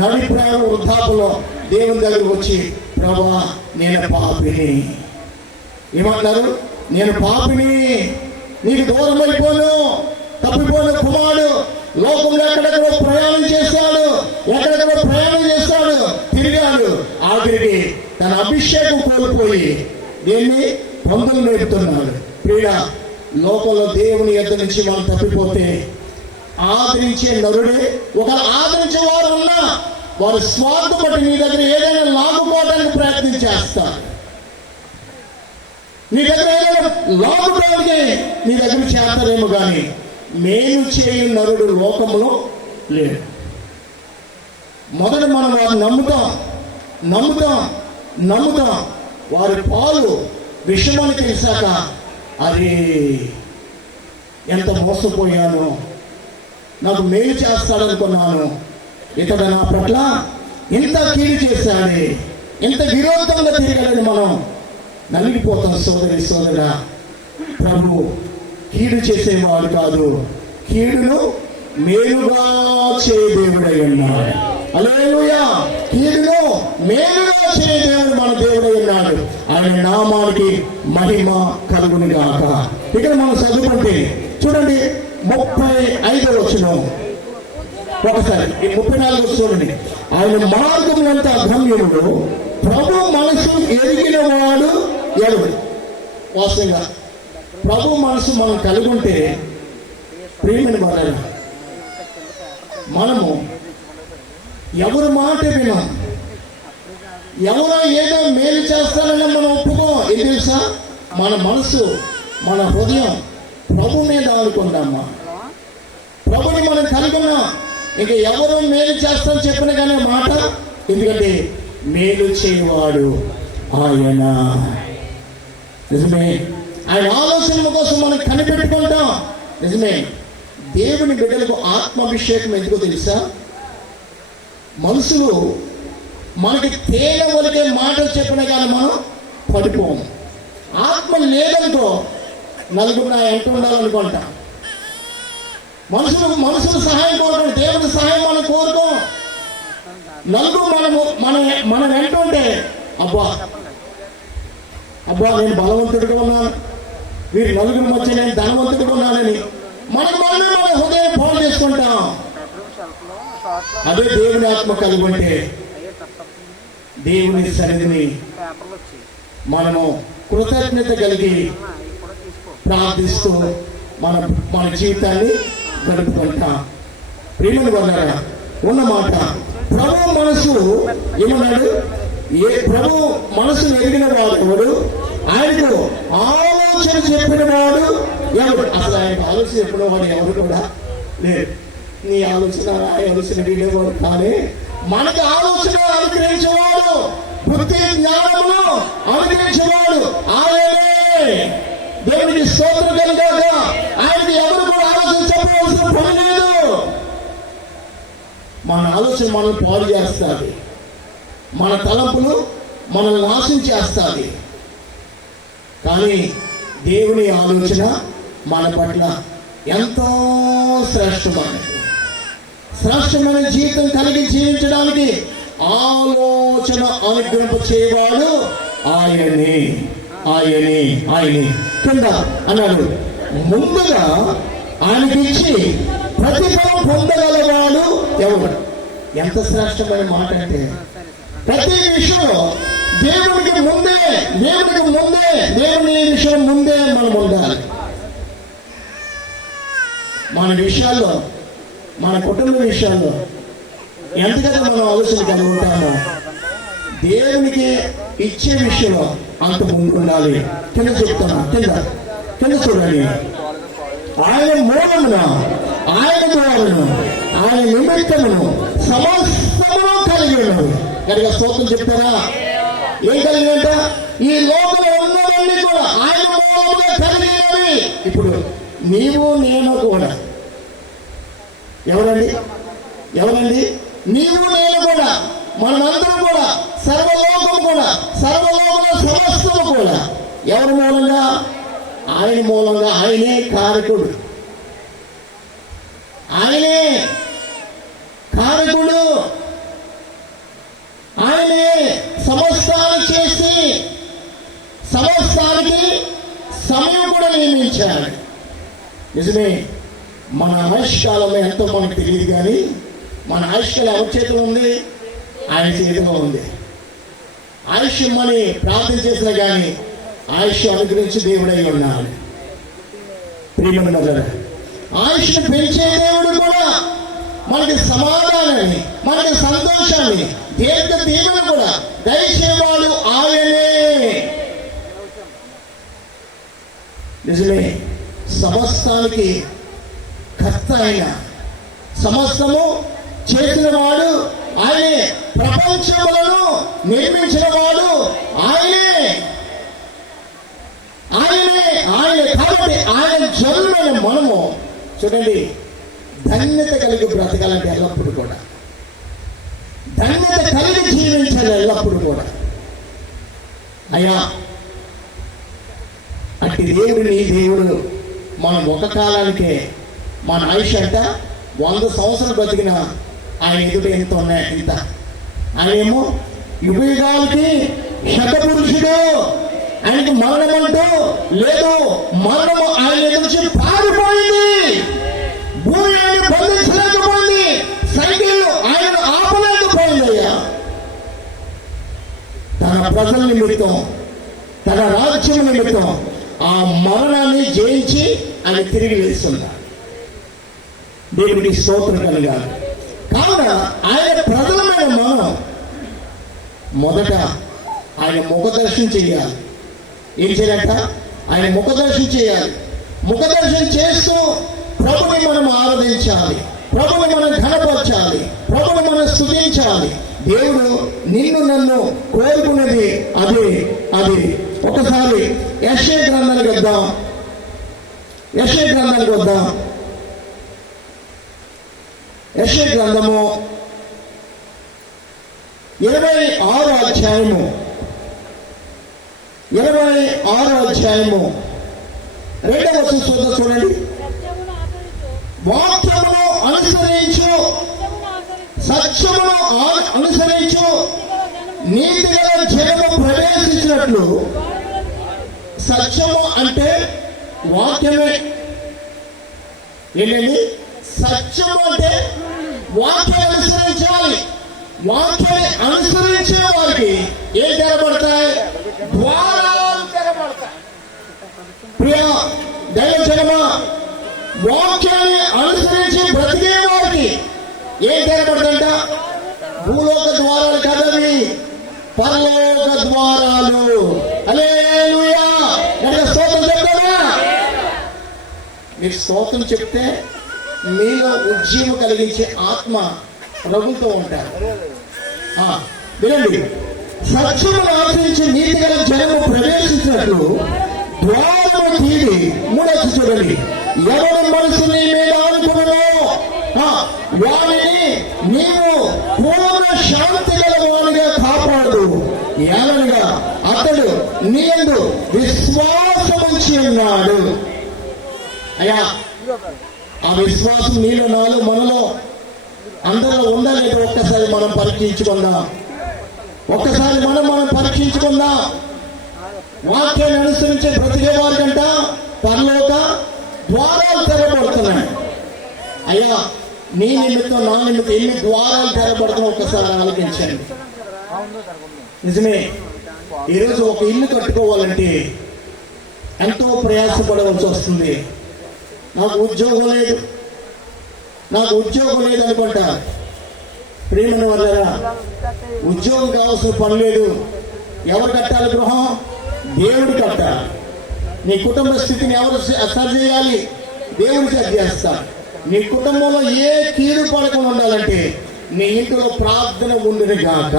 నడి ప్రాణ వృద్ధాపులో దేవుని దగ్గరకు వచ్చి, ప్రభా నేను పాపిని, ఏమంటారు? నేను పాపిని, నీకు దూరం అయిపోను, తప్పిపోయిన కుమారుడు లోకంలో ఎక్కడెక్కడో ప్రయాణం చేస్తాడు, తిరిగాడు. ఆఖరికి తన అభిషేకం కోల్పోయి దీన్ని పొందలు నేర్పుతున్నాడు. ప్రియ, లోకంలో దేవుని యొద్ద నుంచి మనం తప్పిపోతే ఆదరించే నరుడే, ఒక ఆదరించే వారు ఉన్నా వారు స్వార్థం బట్టి నీ దగ్గర ఏదైనా లాగుకోవడానికి ప్రయత్నం చేస్తారు. నీ దగ్గర ఏదైనా లాగుకోవడానికి నీ దగ్గర చేస్తారేమో కానీ మేలు చేయు నరుడు లోకంలో లేడు. మొదట మనం వారిని నమ్ముతాం. వారి పాలు విషమని తెలిసాక, అరే ఎంత మోసపోయాను, నాకు మేలు చేస్తాడనుకున్నాను, ఇతడు నా పట్ల ఇంత కీడు చేశాడే, ఇంత విరోధంగా తిరగాలని మనం నలిగిపోతాం. సోదరా, ప్రభు కీడు చేసేవాడు కాదు, కీడును మేలుగా చేయ దేవుడై ఉన్నాడు. హల్లెలూయా! కీడును మేలుగా చేయ దేవుడు మన దేవుడై ఉన్నాడు. ఆయన నామానికి మహిమ కలుగును గాక. ఇక్కడ మనం చదువుకుంటే చూడండి 35వ వచనం, ఒకసారి 34 చూడండి. ఆయన మార్గములంతా అగమ్యముడు, ప్రభు మనసు ఎరిగిన వాడు ఎవడు? వాస్తవంగా ప్రభు మనసు మనం కలిగి ఉంటే, ప్రియమైన వాళ్ళ, మనము ఎవరి మాట వినాం, ఎవరో ఏదో మేలు చేస్తారని మనం ఒప్పుకోం. ఏం తెలుసా? మన మనసు, మన హృదయం ప్రభు మీద ఆడుకుంటామా? ప్రభుని మనం కనుగొన్నాం. ఇంకా ఎవరో మేలు చేస్తారని చెప్పిన కానీ మాట, ఎందుకంటే మేలు చేయవాడు ఆయన. నిజమే, ఆయన ఆలోచనల కోసం మనం కనిపెట్టుకుంటాం. నిజమే, దేవుని బిడ్డలకు ఆత్మాభిషేకం ఎందుకో తెలుసా? మనుషులు మనకి తేన వలికే మాటలు చెప్పిన కానీ మనం పడిపోము. ఆత్మ లేదనుకో నలుగురు నా ఎంట ఉండాలనుకుంటా. మనుషులు సహాయం కోరుకోండి, దేవుని సహాయం మనం కోరుకోం. నలుగురు మనం వెంట ఉంటే, అబ్బా నేను బలవంతుడిగా ఉన్నాను, వీరి నలుగురి మధ్య నేను ధనవంతుడిగా ఉన్నానని మనమే మన హృదయం పాడు చేసుకుంటాం. అదే దేవుని ఆత్మ కలిగి ఉంటే దేవుని సన్నిధిని మనము కృతజ్ఞత కలిగి ప్రార్థిస్తూ మన జీవితాన్ని గడుపుకుంటాం. ప్రియమైన వాళ్ళారా, ఉన్న మాట, ప్రభు మనసు ఏమన్నాడు? ప్రభు మనసు ఎరిగిన వాడు ఎవడు? ఆయనకు ఆలోచన చెప్పిన వాడు ఎవడు? అసలు ఆయనకు ఆలోచన చెప్పిన వాడు ఎవరు కూడా లేదు, నీ ఆలోచన ఆలోచన వీడేవాడు కానీ మనకి ఆలోచన అనుగ్రహించేవాడు, బుద్ధి జ్ఞానమును అనుగ్రహించేవాడు ఆయనే. దేవునికి స్తోత్రం కలుగాక. ఆయనకి ఎవరు కూడా ఆలోచన చెప్పవలసిన పని లేదు. మన ఆలోచన మనల్ని పాడు చేస్తుంది, మన తలంపులు మనల్ని నాశనం చేస్తుంది. కానీ దేవుని ఆలోచన మన పట్ల ఎంతో శ్రేష్టమైన జీవితం కలిగి జీవించడానికి ఆలోచన అనుగ్రహించేవాడు ఆయనే. కింద అన్నాడు, ముందుగా ఆయనకి ఇచ్చి ప్రతిఫలం పొందగలవాడు ఎవరు. ఎంత శ్రేష్టమైన మాట అంటే, ప్రతి విషయంలో దేవుని విషయం ముందే మనం ఉండాలి. మన విషయాల్లో, మన కుటుంబ విషయాల్లో ఎంతకైతే మనం ఆలోచన కలిగి ఉంటామో దేవునికి ఇచ్చే విషయంలో అంత ముందు ఉండాలి. కింద చెప్తున్నా, కింద చూడండి. ఆయన మూలమున, ఆయన ద్వారాను, ఆయన నిమిత్తమును సమస్తమును కలిగి ఉన్నాడు. కనుక స్తోత్రం చెప్తారా? ఏం కలిగినంట? ఈ లోకంలో ఉన్నవన్నీ కూడా ఆయన మూలముగా కలిగినవి. ఇప్పుడు నీవు నేను కూడా ఎవరండి? నీవు నేను కూడా, మనమందరం కూడా, సర్వలోకం సమస్తము కూడా ఎవరి మూలంగా? ఆయన మూలంగా. ఆయనే కారకుడు, ఆయనే సమస్తాన్ని చేసి సమస్తానికి సమయం కూడా నియమించాడు. నిజమే, మన ఆయుష్కాలంలో ఎంతో మనకు తెలియదు, కానీ మన ఆయుష్కాలం ఎవరి చేతిలో ఉంది? ఆయన చేతిలో ఉంది. ఆయుష్ ఇమ్మని ప్రార్థన చేసినా కానీ ఆయుష్ అనుగ్రహించి దేవుడై ఉన్నాడు. ప్రియమైన ఆయుష్ను పెంచే దేవుడు కూడా మనకి సమాధానాన్ని, మనకి సంతోషాన్ని, దీర్ఘ దీవెన కూడా దయచేవాడు ఆయనే. నిజమే, సమస్తానికి కర్త ఆయన, సమస్తము చేసిన వాడు ఆయనే, ప్రపంచములను నిర్మించిన వాడు ఆయనే. కాబట్టి ఆయన జన్మైన మనము చూడండి, ధన్యత కలిగి బ్రతకాలంటే ఎల్లప్పుడు కూడా, ధన్యత కలిగి జీవించాలి ఎల్లప్పుడు కూడా. అయ్యా, అట్టి దేవుడు మనం ఒక కాలానికే మన ఆయుష్ అంట 100 సంవత్సరాలు బ్రతికిన ఆయన ఎదుట ఎంత ఉన్నాయి? ఇంత. ఆయనేమో యుగాలకి శతపురుషుడు, ఆయనకి మరణం అంటూ లేదు. మరణము ఆయన నుంచి పారిపోయింది, భూమి ఆయన బంధించలేకపోయింది, సంఖ్యలు ఆయన ఆపలేకపోయిందయ్యా. తన ప్రజల నిమిత్తం, తన రాజ్యం నిమిత్తం ఆ మరణాన్ని జయించి ఆయన తిరిగి లేస్తున్నాడు. దేవుడికి స్తోత్రం కలగాలి. కావున ఆయన ప్రజలమైన మనం మొదట ఆయన ముఖదర్శనం చేయాలి. ఏం చేయాలంట? ఆయన ముఖదర్శనం చేయాలి. ముఖదర్శనం చేస్తూ ప్రభుని మనం ఆరాధించాలి, ప్రభుని మనం ఘనపరచాలి, ప్రభుని మనం స్తుతించాలి. దేవుడు నిన్ను నన్ను కోరుకున్నది అది. ఒకసారి యెషయా గ్రంథానికి వద్దాం. యెషయా గ్రంథము 26వ అధ్యాయము 2వ వచనం చూడండి. వాక్యమును అనుసరించు, సత్యమును అనుసరించు, నీతి గల జనము ప్రవేశించినట్లు. సత్యము అంటే వాక్యమే. ఏంటండి సత్యము అంటే? వాక్యాన్ని అనుసరించాలి. వాక్యాన్ని అనుసరించే వారికి ఏం తెరబడతాయి? ద్వారాలు తెరబడతాయి. ప్రియ దైవ జనమా, వాక్యాన్ని అనుసరించి బ్రతికే వారికి ఏం తెరబడదంట? భూలోక ద్వారాలు కదవి, పరలోక ద్వారాలు. హల్లెలూయా! స్తోత్రం చెప్తారా? మీరు స్తోత్రం చెప్తే మీలో ఉజ్జీవం కలిగించే ఆత్మ ప్రభుతో ఉంటారు. వినండి, సత్యమును ఆశ్రయించి నీతి గల జనము ప్రవేశించినట్లు ద్వారము తీరి, మూడొచ్చు చూడండి, ఎవరి మనసు నీ మీద అనుకున్నో వారిని నీవు పూర్ణ శాంతి గల వారిగా కాపాడు. ఏమనగా అతడు నీ యందు విశ్వాసముంచి ఉన్నాడు. అయ్యా, ఆ విశ్వాసం నీలో నాలో మనలో అందరిలో ఉందా లేదా ఒక్కసారి మనం పరీక్షించుకుందాం. ఒక్కసారి మనం పరీక్షించుకుందాం. వాక్యాన్ని అనుసరించే బ్రతికే వారికంట పరలోక ద్వారాలు తెరబడుతున్నాయి. అయ్యా, నీ నిమిత్తం నా నిమిత్తం ఎన్ని ద్వారాలు తెరబడుతున్నాయి ఒక్కసారి ఆలోచించండి. నిజమే, ఈరోజు ఒక ఇల్లు కట్టుకోవాలంటే ఎంతో ప్రయాసపడవలసి వస్తుంది. నాకు ఉద్యోగం లేదు అనుకుంటా. ప్రేమను వల్లరా, ఉద్యోగం కావాల్సిన పని లేదు. ఎవరు కట్టాలి గృహం? దేవుడు కట్టాలి. నీ కుటుంబ స్థితిని ఎవరు సరి చేయాలి? దేవుడు సరి చేస్తాడు. నీ కుటుంబంలో ఏ కీడు పడకుండా ఉండాలంటే నీ ఇంట్లో ప్రార్థన ఉండును గాక.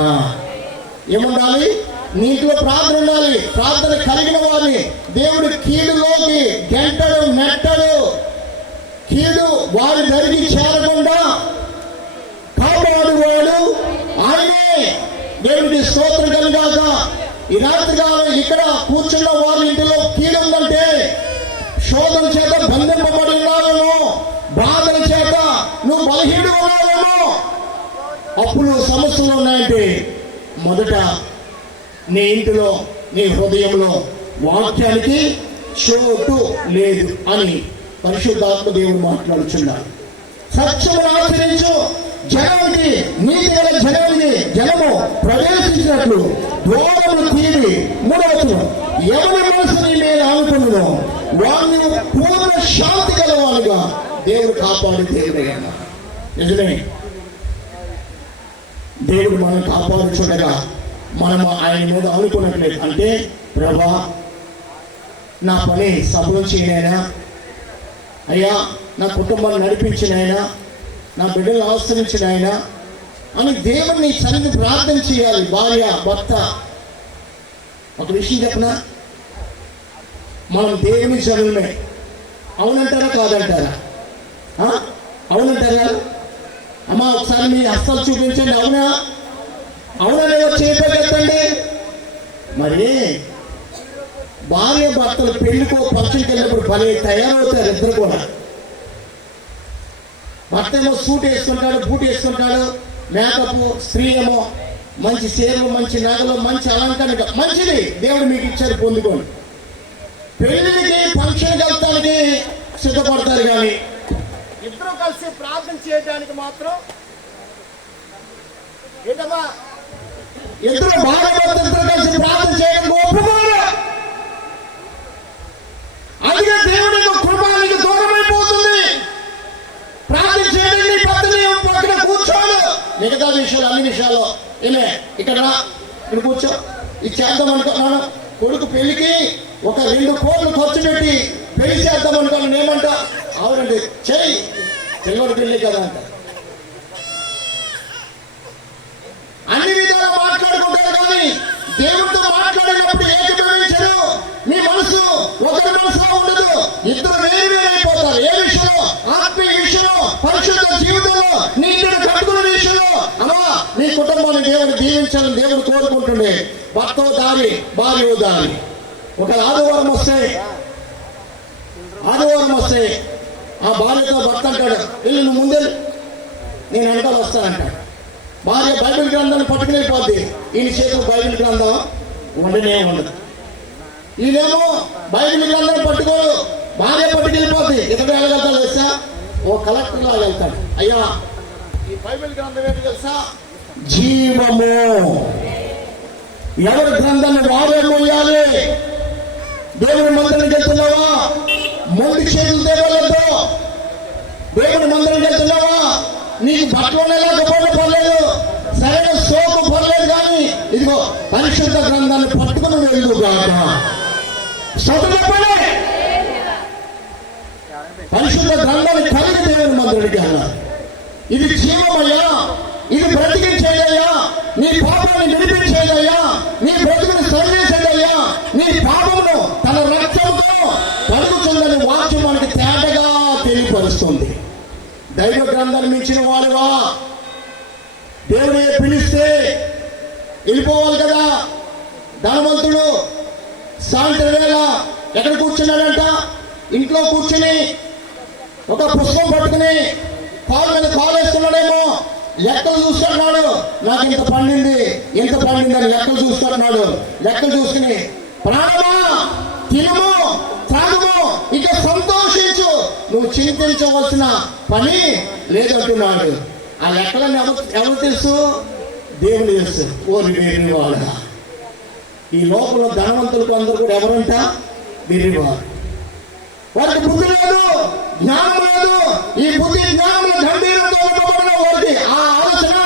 ఏముండాలి? నీ ఇంట్లో ప్రార్థన ఉండాలి. ప్రార్థన కలిగిన వారిని దేవుడు కీడులోకి గెంటడు, నెట్టడు. కీడు వారి దరికి చేరకుండా కాపాడువాడు ఆయనే. దేవుడికి స్తోత్రం కలుగాక. ఈ రాత్రికాలం ఇక్కడ కూర్చున్న వారి ఇంటిలో కీడు ఉందంటే శోధన చేత బంధింపబడి ఉన్నావేమో, బాధల చేత నువ్వు బలహీన ఉన్నావేమో, అప్పులు సమస్యలు ఉన్నాయంటే మొదట నీ ఇంటిలో నీ హృదయంలో వాక్యానికి చోటు లేదు అని పరిశుద్ధాత్మ దేవుడు మాట్లాడుచున్నాడు. సత్యమును ఆచరించు జనానికి, నీతి గల జనము ప్రవేశించినట్లు ద్వారములు తీరి, మూడవచనం, ఎవరి మనసు నీ మీద ఆనుకున్నదో వారిని పూర్ణ శాంతి గలవాలుగా దేవుడు కాపాడు. దేవుడైనా నిజమే, దేవుడు మనం కాపాడుచుండగా మనం ఆయన మీద ఆనుకున్నట్లేదు. అంటే ప్రభా, నా పని సఫలం చేయనైనా, అయ్యా నా కుటుంబాన్ని నడిపించిన ఆయన, నా బిడ్డలను ఆశ్రయించిన ఆయన అని దేవుడిని సన్నిధి ప్రార్థన చేయాలి. భార్య భర్త. ఒక విషయం చెప్పనా, మనం దేవుని జనులమే. అవునంటారా కాదంటారా? అవునంటారా? అమ్మా ఒకసారి మీ హస్తాలు చూపించండి. అవునా? అవుననే చేపెట్టండి. మరి భార్య భర్తలు పెళ్లికో ఫంక్షన్కి వెళ్ళినప్పుడు భలే తయారవుతారు ఇద్దరు కూడా. భర్త ఏమో సూట్ వేసుకుంటాడు, బూట్ వేసుకుంటాడు, మేకప్, స్త్రీ ఏమో మంచి చీరలు, మంచి నగలు, మంచి అలంకరణ. మంచిది, దేవుడు మీకు ఇచ్చారు, పొందుకోండి. పెళ్లికి ఫంక్షన్కి వెళ్తానికి సిద్ధపడతారు, కానీ ఇద్దరు కలిసి ప్రార్థన చేయడానికి మాత్రం ఏంటమ్మా, ఇద్దరు భార్య ఇద్దరు కలిసి ప్రార్థన చేయడానికి ఒప్పుకోరు. అందుకే దేవుడి కృపానికి దూరమైపోతుంది. ప్రార్థన చేయడానికి పత్ని పక్కన కూర్చోడు. మిగతా విషయాలు, అన్ని విషయాలు ఏమే ఇక్కడ కూర్చో, ఇది చేద్దాం అనుకున్నాను. కొడుకు పెళ్లికి ఒక 2 కోట్లు ఖర్చు పెట్టి పెళ్లి చేద్దాం అనుకున్నాను. ఏమంటా? అవునండి, చెయ్యి, పిల్లడు పెళ్లి కదా అంట. అన్ని విధాలు మాట్లాడుకుంటారు, కానీ దేవుడితో మాట్లాడినప్పుడు ఏకీభవించరు. మీ మనసు ఒకరి మనసులో ఉండదు, ఇద్దరు వేరువేరైపోతారు. ఏ విషయంలో? ఆత్మీయ విషయంలో, పరిశుద్ధ జీవితంలో, నీ ఇంటిని కట్టుకునే విషయంలో. అమ్మా, మీ కుటుంబాన్ని దేవుడు దీవించాలని దేవుడు కోరుకుంటుండే. భర్త దారి, భార్య దారి. ఒక ఆదివారం వస్తే ఆ భార్యతో భర్త అంటాడు, వెళ్ళి నువ్వు ముందే, నేను వెనకాల వస్తానంటాడు. భార్య బైబిల్ గ్రంథాన్ని పట్టుకునేపోద్ది. ఈయన చేతులు బైబిల్ గ్రంథం ఉండనే ఉండదు. ఈయనేమో బైబిల్ గ్రంథాన్ని పట్టుకోడు, భార్య పట్టుకెళ్ళిపోద్ది. ఇతడు వెళ్ళగలుగుతాడు తెలుసా? ఓ కలెక్టర్ లాగా వెళ్తాడు. అయ్యా, ఈ బైబిల్ గ్రంథం ఏంటి తెలుసా? జీవము. ఎవరి గ్రంథాన్ని వారే మోయాలి. దేవుని మందిరానికి వెళ్తున్నావా? మొండి చేతులు దేవాలతో దేవుని మందిరానికి వెళ్తున్నావా? నీకు బట్టలు లేకపోతే పర్లేదు, సరైన సోపు పర్లేదు, కానీ ఇదిగో పరిశుద్ధ గ్రంథాన్ని పట్టుకుని వెళ్ళు కాక. పరిశుద్ధ గ్రంథాన్ని కలిగి దేవుని మందిరానికి వెళ్ళాలి. ఇది జీవమయ్యా, ఇది బ్రతికించేదయ్యా, నీ పాపాన్ని విడిపించేదయ్యా, నీ బ్రతుకుని సరిచేసేదయ్యా, నీ పాపమును తన రక్తంతో కడుగుతుందని వాక్యం మనకి తేటగా తెలియపరుస్తుంది. దైవ గ్రంథాన్ని మించిన వాడువా, దేవుడే పిలిస్తే వెళ్ళిపోవాలి కదా. ధనవంతుడు సాయంత్రం వేళ ఎక్కడ కూర్చున్నాడంట? ఇంట్లో కూర్చుని ఒక పుష్పం పట్టుకుని కాలు మీద కాలు వేస్తున్నాడేమో, లెక్కలు చూస్తున్నాడు. నాకు ఇంత పండింది అని లెక్కలు చూస్తున్నాడు. లెక్కలు చూసుకుని ప్రాణమా తినము త్రాగము ఇక సంతోషించు, నువ్వు చింతించవలసిన పని లేదంటున్నాడు. ఆ లెక్కలన్నీ ఎవరు తెలుసు? దేవుడు తెలుసు. ఓరి వేరేవాడు. ఈ లోకంలో ధనవంతులకు అందరూ కూడా ఎవరంట? వేరేవారు. వారికి బుద్ధి లేదు, జ్ఞానం లేదు. ఈ బుద్ధి జ్ఞానంలో గంభీరంతో ఉండబడిన వారికి ఆ ఆలోచన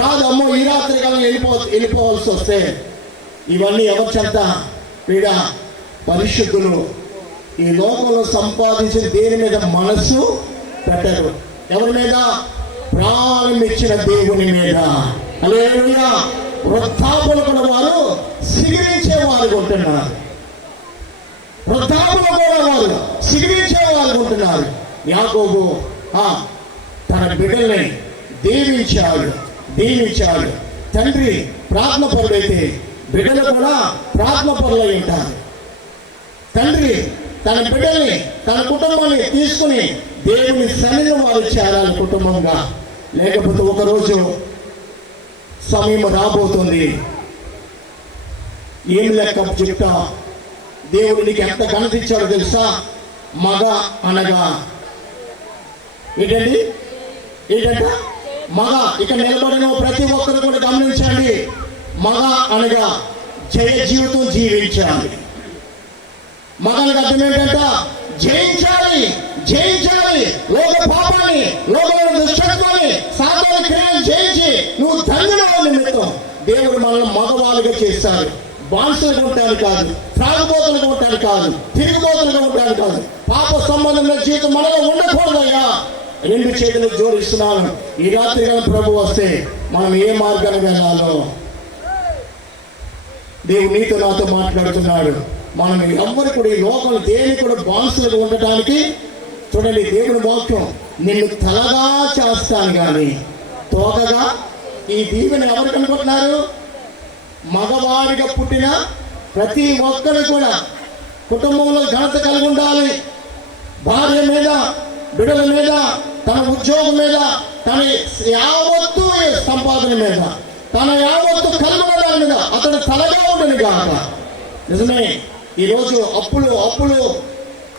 రాదు. అమ్మో, ఈ రాత్రి కాలం వెళ్ళిపోవాల్సి వస్తే. ఇవన్నీ ఎవరి చేత? పీడ పరిశుద్ధులు ఈ లోకంలో సంపాదించిన దేని మీద మనస్సు పెట్టరు. ఎవరి మీద? ప్రాణం ఇచ్చిన దేవుని మీద. హల్లెలూయా. వృద్ధాపన కూడా వారు సిగిరించే వారు ఉంటున్నారు. వృద్ధాపన కూడా వారు సిగిరించే వారు ఉంటున్నారు. యాకోబు తన బిడ్డల్ని దీవించాడు. తండ్రి ప్రార్థన పరుడైతే బిడ్డలు కూడా ప్రార్థన పరులై ఉంటారు. తండ్రి తన బిడ్డల్ని, తన కుటుంబాన్ని తీసుకుని దేవుని సన్నిధిలో వారు చేరాలి కుటుంబంగా. లేకపోతే ఒకరోజు సమయం రాబోతుంది. ఏం లెక్క చెప్తా? దేవుడు నీకు ఎంత ఘనత ఇచ్చాడో తెలుసా? మగ అనగా ఏంటంట? మగ. ఇక్కడ నిలబడిన ప్రతి ఒక్కరు కూడా గమనించండి. మగ అనగా జయ జీవితం జీవించాలి. మగ అనగా అర్థం ఏంటంట? జయించాలి. లోక పాపాన్ని, లోకంలో దుష్టత్వాన్ని, సాతాను క్రియలను జయించి నువ్వు ధన్యుడవ నిమిత్తం దేవుడు మనల్ని మగవాళ్ళుగా చేశాడు. బాన్సులుగా ఉండటానికి కాదు, త్రాగుబోతులుగా ఉండటానికి కాదు, తిరుగుబోతులుగా ఉండటానికి కాదు. పాప సంబంధమైన జీవితం మనలో ఉండకూడదయ్యా. రెండు చేతులు జోడిస్తున్నాను. ఈ రాత్రి కానీ ప్రభు వస్తే మనం ఏ మార్గాన్ని వెళ్ళాలో దేవుడు నీతో నాతో మాట్లాడుతున్నాడు. మనం ఎవ్వరు కూడా ఈ లోకం దేని కూడా బాన్సులుగా ఉండటానికి చూడండి. దేవుని వాక్యం నిన్ను తలగా చేస్తాను కానీ తోకగా. ఈ దీవెన ఎవరు కనుకుంటున్నారు? మగవాడిగా పుట్టిన ప్రతి ఒక్కరు కూడా కుటుంబంలో ఘనత కలిగి ఉండాలి. భార్య మీద, బిడ్డల మీద, తన ఉద్యోగం మీద, తన యావత్తు సంపాదన మీద, తన యావత్తు కలిగి దాని మీద అతడు తలగా ఉండని కాక. నిజమే, ఈరోజు అప్పులు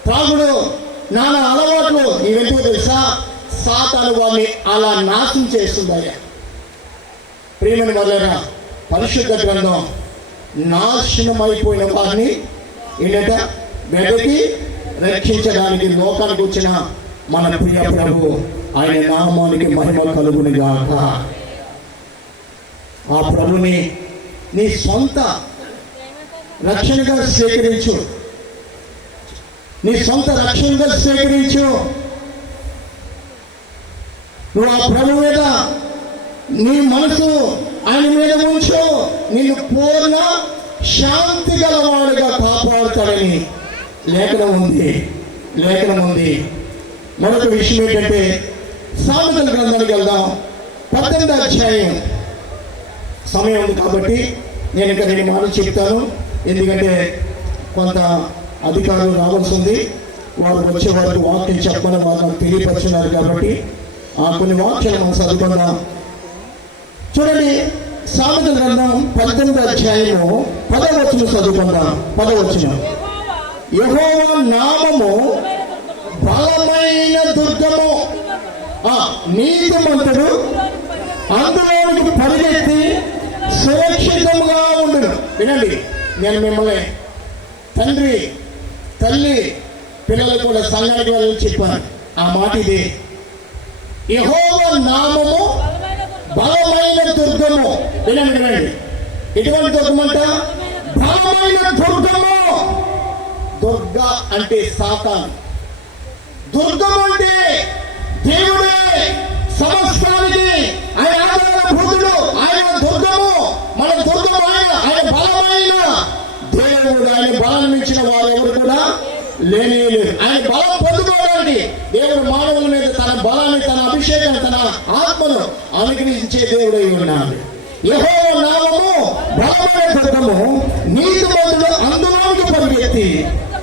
త్రాగుడు, నానా అలవాట్లు ఇవెందుకు తెలుసా? సాతాను వారిని అలా నాశనం చేస్తుందయ్యా. ప్రియమైన వాళ్ళరా, పరిశుద్ధ గ్రంథం నాశనం అయిపోయిన వారిని ఏంటంట? వెదకి రక్షించడానికి లోకానికి వచ్చిన మన ప్రియ ప్రభు, ఆయన నామానికి మహిమ కలుగును గాక. ఆ ప్రభుని నీ సొంత రక్షణగా స్వీకరించు. నువ్వు ఆ ప్రభు మీద నీ మనసు ఆయన మీద ఉంచు. నిన్ను పూర్ణ శాంతి గలవాడుగా కాపాడుతాడని లేఖనం ఉంది. మరొక విషయం ఏంటంటే, సామెతల గ్రంథానికి వెళ్దాం. 18వ అధ్యాయం. సమయం ఉంది కాబట్టి నేను ఇంకా 2 మాటలు చెప్తాను. ఎందుకంటే కొంత అధికారులు రావాల్సి ఉంది. వారు వచ్చే వారికి వాక్యం చెప్పమని వారు నాకు తెలియపరుచున్నారు కాబట్టి కొన్ని వాక్యాలు మనం చదువుకుందాం. చూడండి, సామెతల గ్రంథం 18వ అధ్యాయము 10వ వచనం చదువుకుందాం. 10వ వచనం. యెహోవా నామము బలమైన దుర్గము, నీతిమంతుడు అందులోనికి పరిగెత్తి సురక్షితంగా ఉండును. వినండి, నేను మిమ్మల్ని తండ్రి తల్లి పిల్లలు కూడా సంఘానికి వెళ్ళని చెప్పాను. ఆ మాట ఇదే, యెహోవా నామము బలమైన దుర్గము. వినండి, ఎటువంటి దుర్గమంట? బలమైన దుర్గము. దుర్గ అంటే సాతాను, దుర్గం అంటే దేవుడే సమస్తానికి ఆయన ఆధారభూతుడు, ఆయన దుర్గము, మన దుర్గము ఆయన బలమైన దేవుడు. ఆయన బలం ఇచ్చిన వారు ఎవరు కూడా లేనే లేరు. ఆయన బలం పొందుకోవడానికి దేవుడు మానవుల మీద తన బలాన్ని, తన అభిషేకాన్ని, తన ఆత్మను అనుగ్రహించే దేవుడై ఉన్నాడు. యెహోవా నామము బలమైన దుర్గము, నీతిమంతుడు అందులోనికి పరిగెత్తి.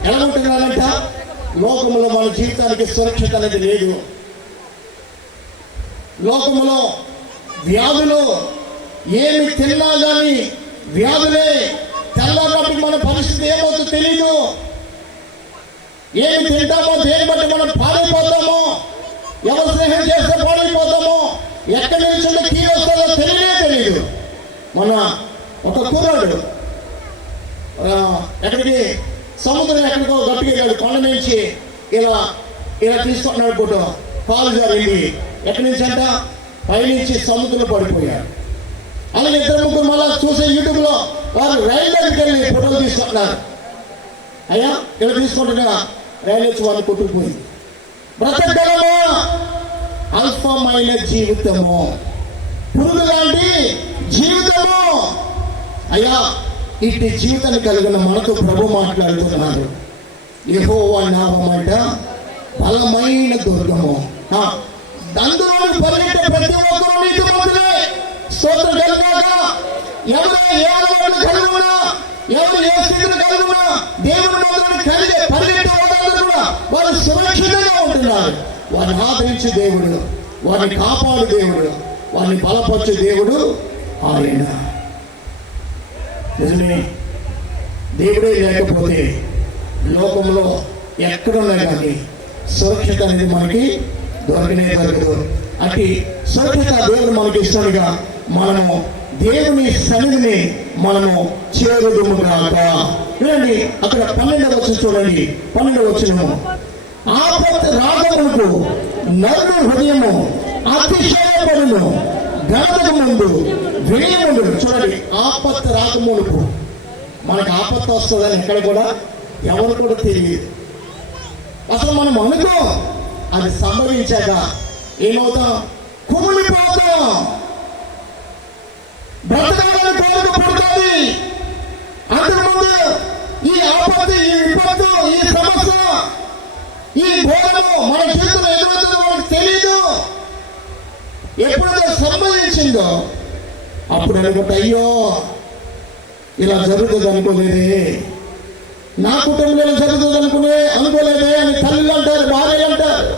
ఎలా ఉంటున్నారంట? లోకములో మన జీవితానికి సురక్షిత అనేది లేదు. లోకములో వ్యాధులు, ఏమి తిన్నా కానీ వ్యాధులే. తెల్లబట్టి మన పరిస్థితి ఏమవుతుందో తెలీదు. ఏమి తింటామో దేని బట్టి మనం పాడైపోతామో, ఎవరు స్నేహం చేస్తే పాడైపోతామో, ఎక్కడి నుంచి కీ వస్తుందో తెలియదు. మొన్న ఒక కుర్రాడు ఎక్కడికి సముద్రం ఎక్కడికో గట్టిగా వెళ్ళాడు. కొండ నుంచి ఇలా తీసుకుంటున్నాడు ఫోటో. కాలు జారింది. ఎక్కడి నుంచి అంట? పైనుంచి సముద్రంలో పడిపోయాడు. అలాగే 2-3 మళ్ళా చూసే యూట్యూబ్లో వారు రైలు దగ్గరికి వెళ్ళి ఫోటోలు తీసుకుంటున్నారు. అయ్యా ఇలా తీసుకుంటున్నా రైలు వచ్చి వాళ్ళు కొట్టుకుపోయింది. బ్రతకగలమా? అల్పమైన జీవితము, పురుగు లాంటి జీవితము. అయ్యా ఇట్టి జీవితాన్ని కలిగిన మనతో ప్రభు మాట్లాడుతున్నారు. యెహోవా నామమంట బలమైన దుర్గము, అందులో పరిగెట్టే ప్రతి ఒక్కరూ నీతిమంతులే. స్తోత్రం కలుగాక. ఎవరు ఏ అలవాట్లు కలిగి ఉన్నా, ఎవరు ఏ స్థితిని కలిగి ఉన్నా, దేవుని మందిరాన్ని పరిగెట్టే వాళ్ళందరూ కూడా వారు సురక్షితంగా ఉంటున్నారు. వారిని ఆదరించే దేవుడు, వారిని కాపాడు దేవుడు, వారిని బలపరచే దేవుడు ఆయన. నిజమే, దేవుడే లేకపోతే లోకంలో ఎక్కడున్నా కానీ సురక్షిత అనేది మనకి దొరకదు. అట్టి సురక్షిత దేవుడు మనకి ఇస్తాడుగా మనము దేవుని సన్నిధిని మనము చేరుదుముగాక. చూడండి అక్కడ 12వ వచనం చూడండి. 12వ వచనము, ఆపత్ రాగమునకు నరుని హృదయము అతిశయపడును, ఘనతకు ముందు వినయముండు. చూడండి, ఆపత్ రాకమునకు మనకు ఆపత్తు వస్తుందని ఎక్కడ కూడా ఎవరు కూడా తెలియదు. అసలు మనం అనుకో, అది సంభవించాక ఏమవుతాం? కుమిలిపోతాం. బ్రతకాలని కోరిక పుడుతుంది. అంతకుముందు ఈ ఆపత్తి, ఈ విపత్తు, ఈ సమస్య, ఈ ఘోరము మన జీవితంలో ఎదురవుతుందో మనకు తెలీదు. ఎప్పుడైతే సంభవించిందో అప్పుడు అనుకుంటా, అయ్యో ఇలా జరుగుతుంది అనుకోలేదే, నా కుటుంబంలో ఇలా జరుగుతుంది అనుకోలేదే అని తల్లిలు అంటారు, భార్యలు అంటారు,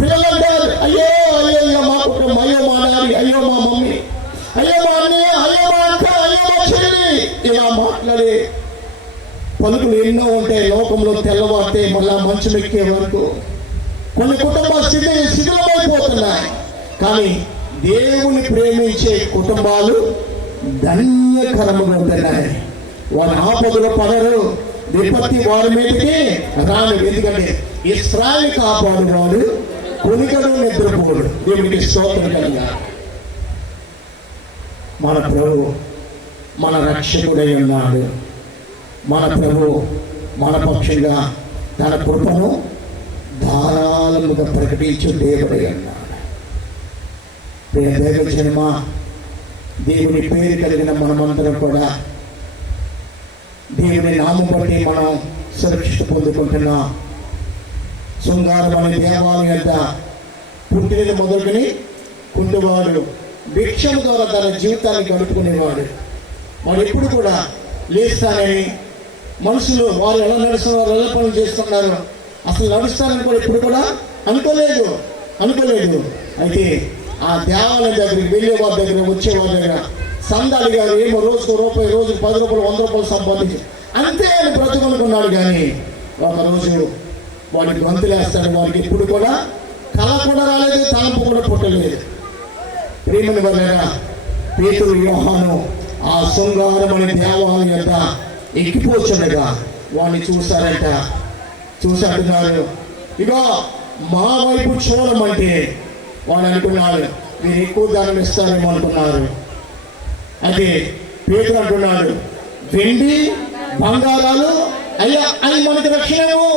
పిల్లలు అంటారు. అయ్యో అయ్యో మా కుటుంబం, అయ్యో మా డాడీ, అయ్యో మా మమ్మీ, అయ్యో మా అన్నయ్య, అయ్యో మా అక్క, అయ్యో మా చెల్లి, ఇలా మాట్లాడే పలుకులు ఎన్నో ఉంటాయి లోకంలో. తెల్లవారితే మళ్ళా మంచం ఎక్కే వరకు కొన్ని కుటుంబ శిథిలమైపోతున్నాయి. కానీ దేవుని ప్రేమించే కుటుంబాలు ధన్యకరముగా ఉంటున్నాయి. వారి ఆపదలో పడరు, విపత్తి వారి మీదకి రాను. ఎందుకంటే ఇశ్రాయేలు కాపాడువాడు కొనికడు నిద్రపోడు. దేవునికి స్తోత్రం కలుగాక. మన ప్రభు మన రక్షకుడై ఉన్నాడు. మన ప్రభు మన పక్షంగా తన కృపను ధారాళముగా ప్రకటించు దేవుడై ఉన్నాడు. దైవజనమా, దేవుని పేరు కలిగిన మనమందరం కూడా దేవుని నామం బట్టి మనం సురక్షిత పొందుకుంటున్నాం. శృంగారం అనే దేవాలయం అంతా పుట్టినది మొదలుకొని కుంటువాడు భిక్షం ద్వారా తన జీవితాన్ని గడుపుకునేవాడు. వాడు ఎప్పుడు కూడా లేస్తానని మనుషులు వారు ఎలా నడుస్తున్నారు, ఎలా పనులు చేస్తున్నారు, అసలు నడుస్తానని కూడా ఎప్పుడు కూడా అనుకోలేదు. అయితే ఆ దేవాలయం దగ్గరికి వెళ్ళే వారి దగ్గర, వచ్చే వారి దగ్గర సందాలి గారు ఏమో రోజుకు రూపాయి, రోజుకు 10 రూపాయలు, 100 రూపాయలు సంపాదించి అంతే అని బ్రతుకునుకున్నాడు. కానీ ఒకరోజు వాడికి గంతులేస్తాడు. వాడికి ఎప్పుడు కూడా కళ కూడా రాలేదు, తలంపు కూడా పుట్టలేదు. ప్రియమని వల్ల పేతురు, యోహాను ఆ శృంగారం అనే దేవాలయం యొక్క ఎక్కిపోచుండగా వాడిని చూశారంట. చూసి అంటున్నారు, ఇగో మా వైపు చూడమంటే వాడు అనుకున్నాడు మీరు ఎక్కువ దానం ఇస్తారేమో అనుకున్నారు. అయితే పేతురు అంటున్నాడు, వెండి బంగారాలు అయ్యా అవి మనకి రక్షణము,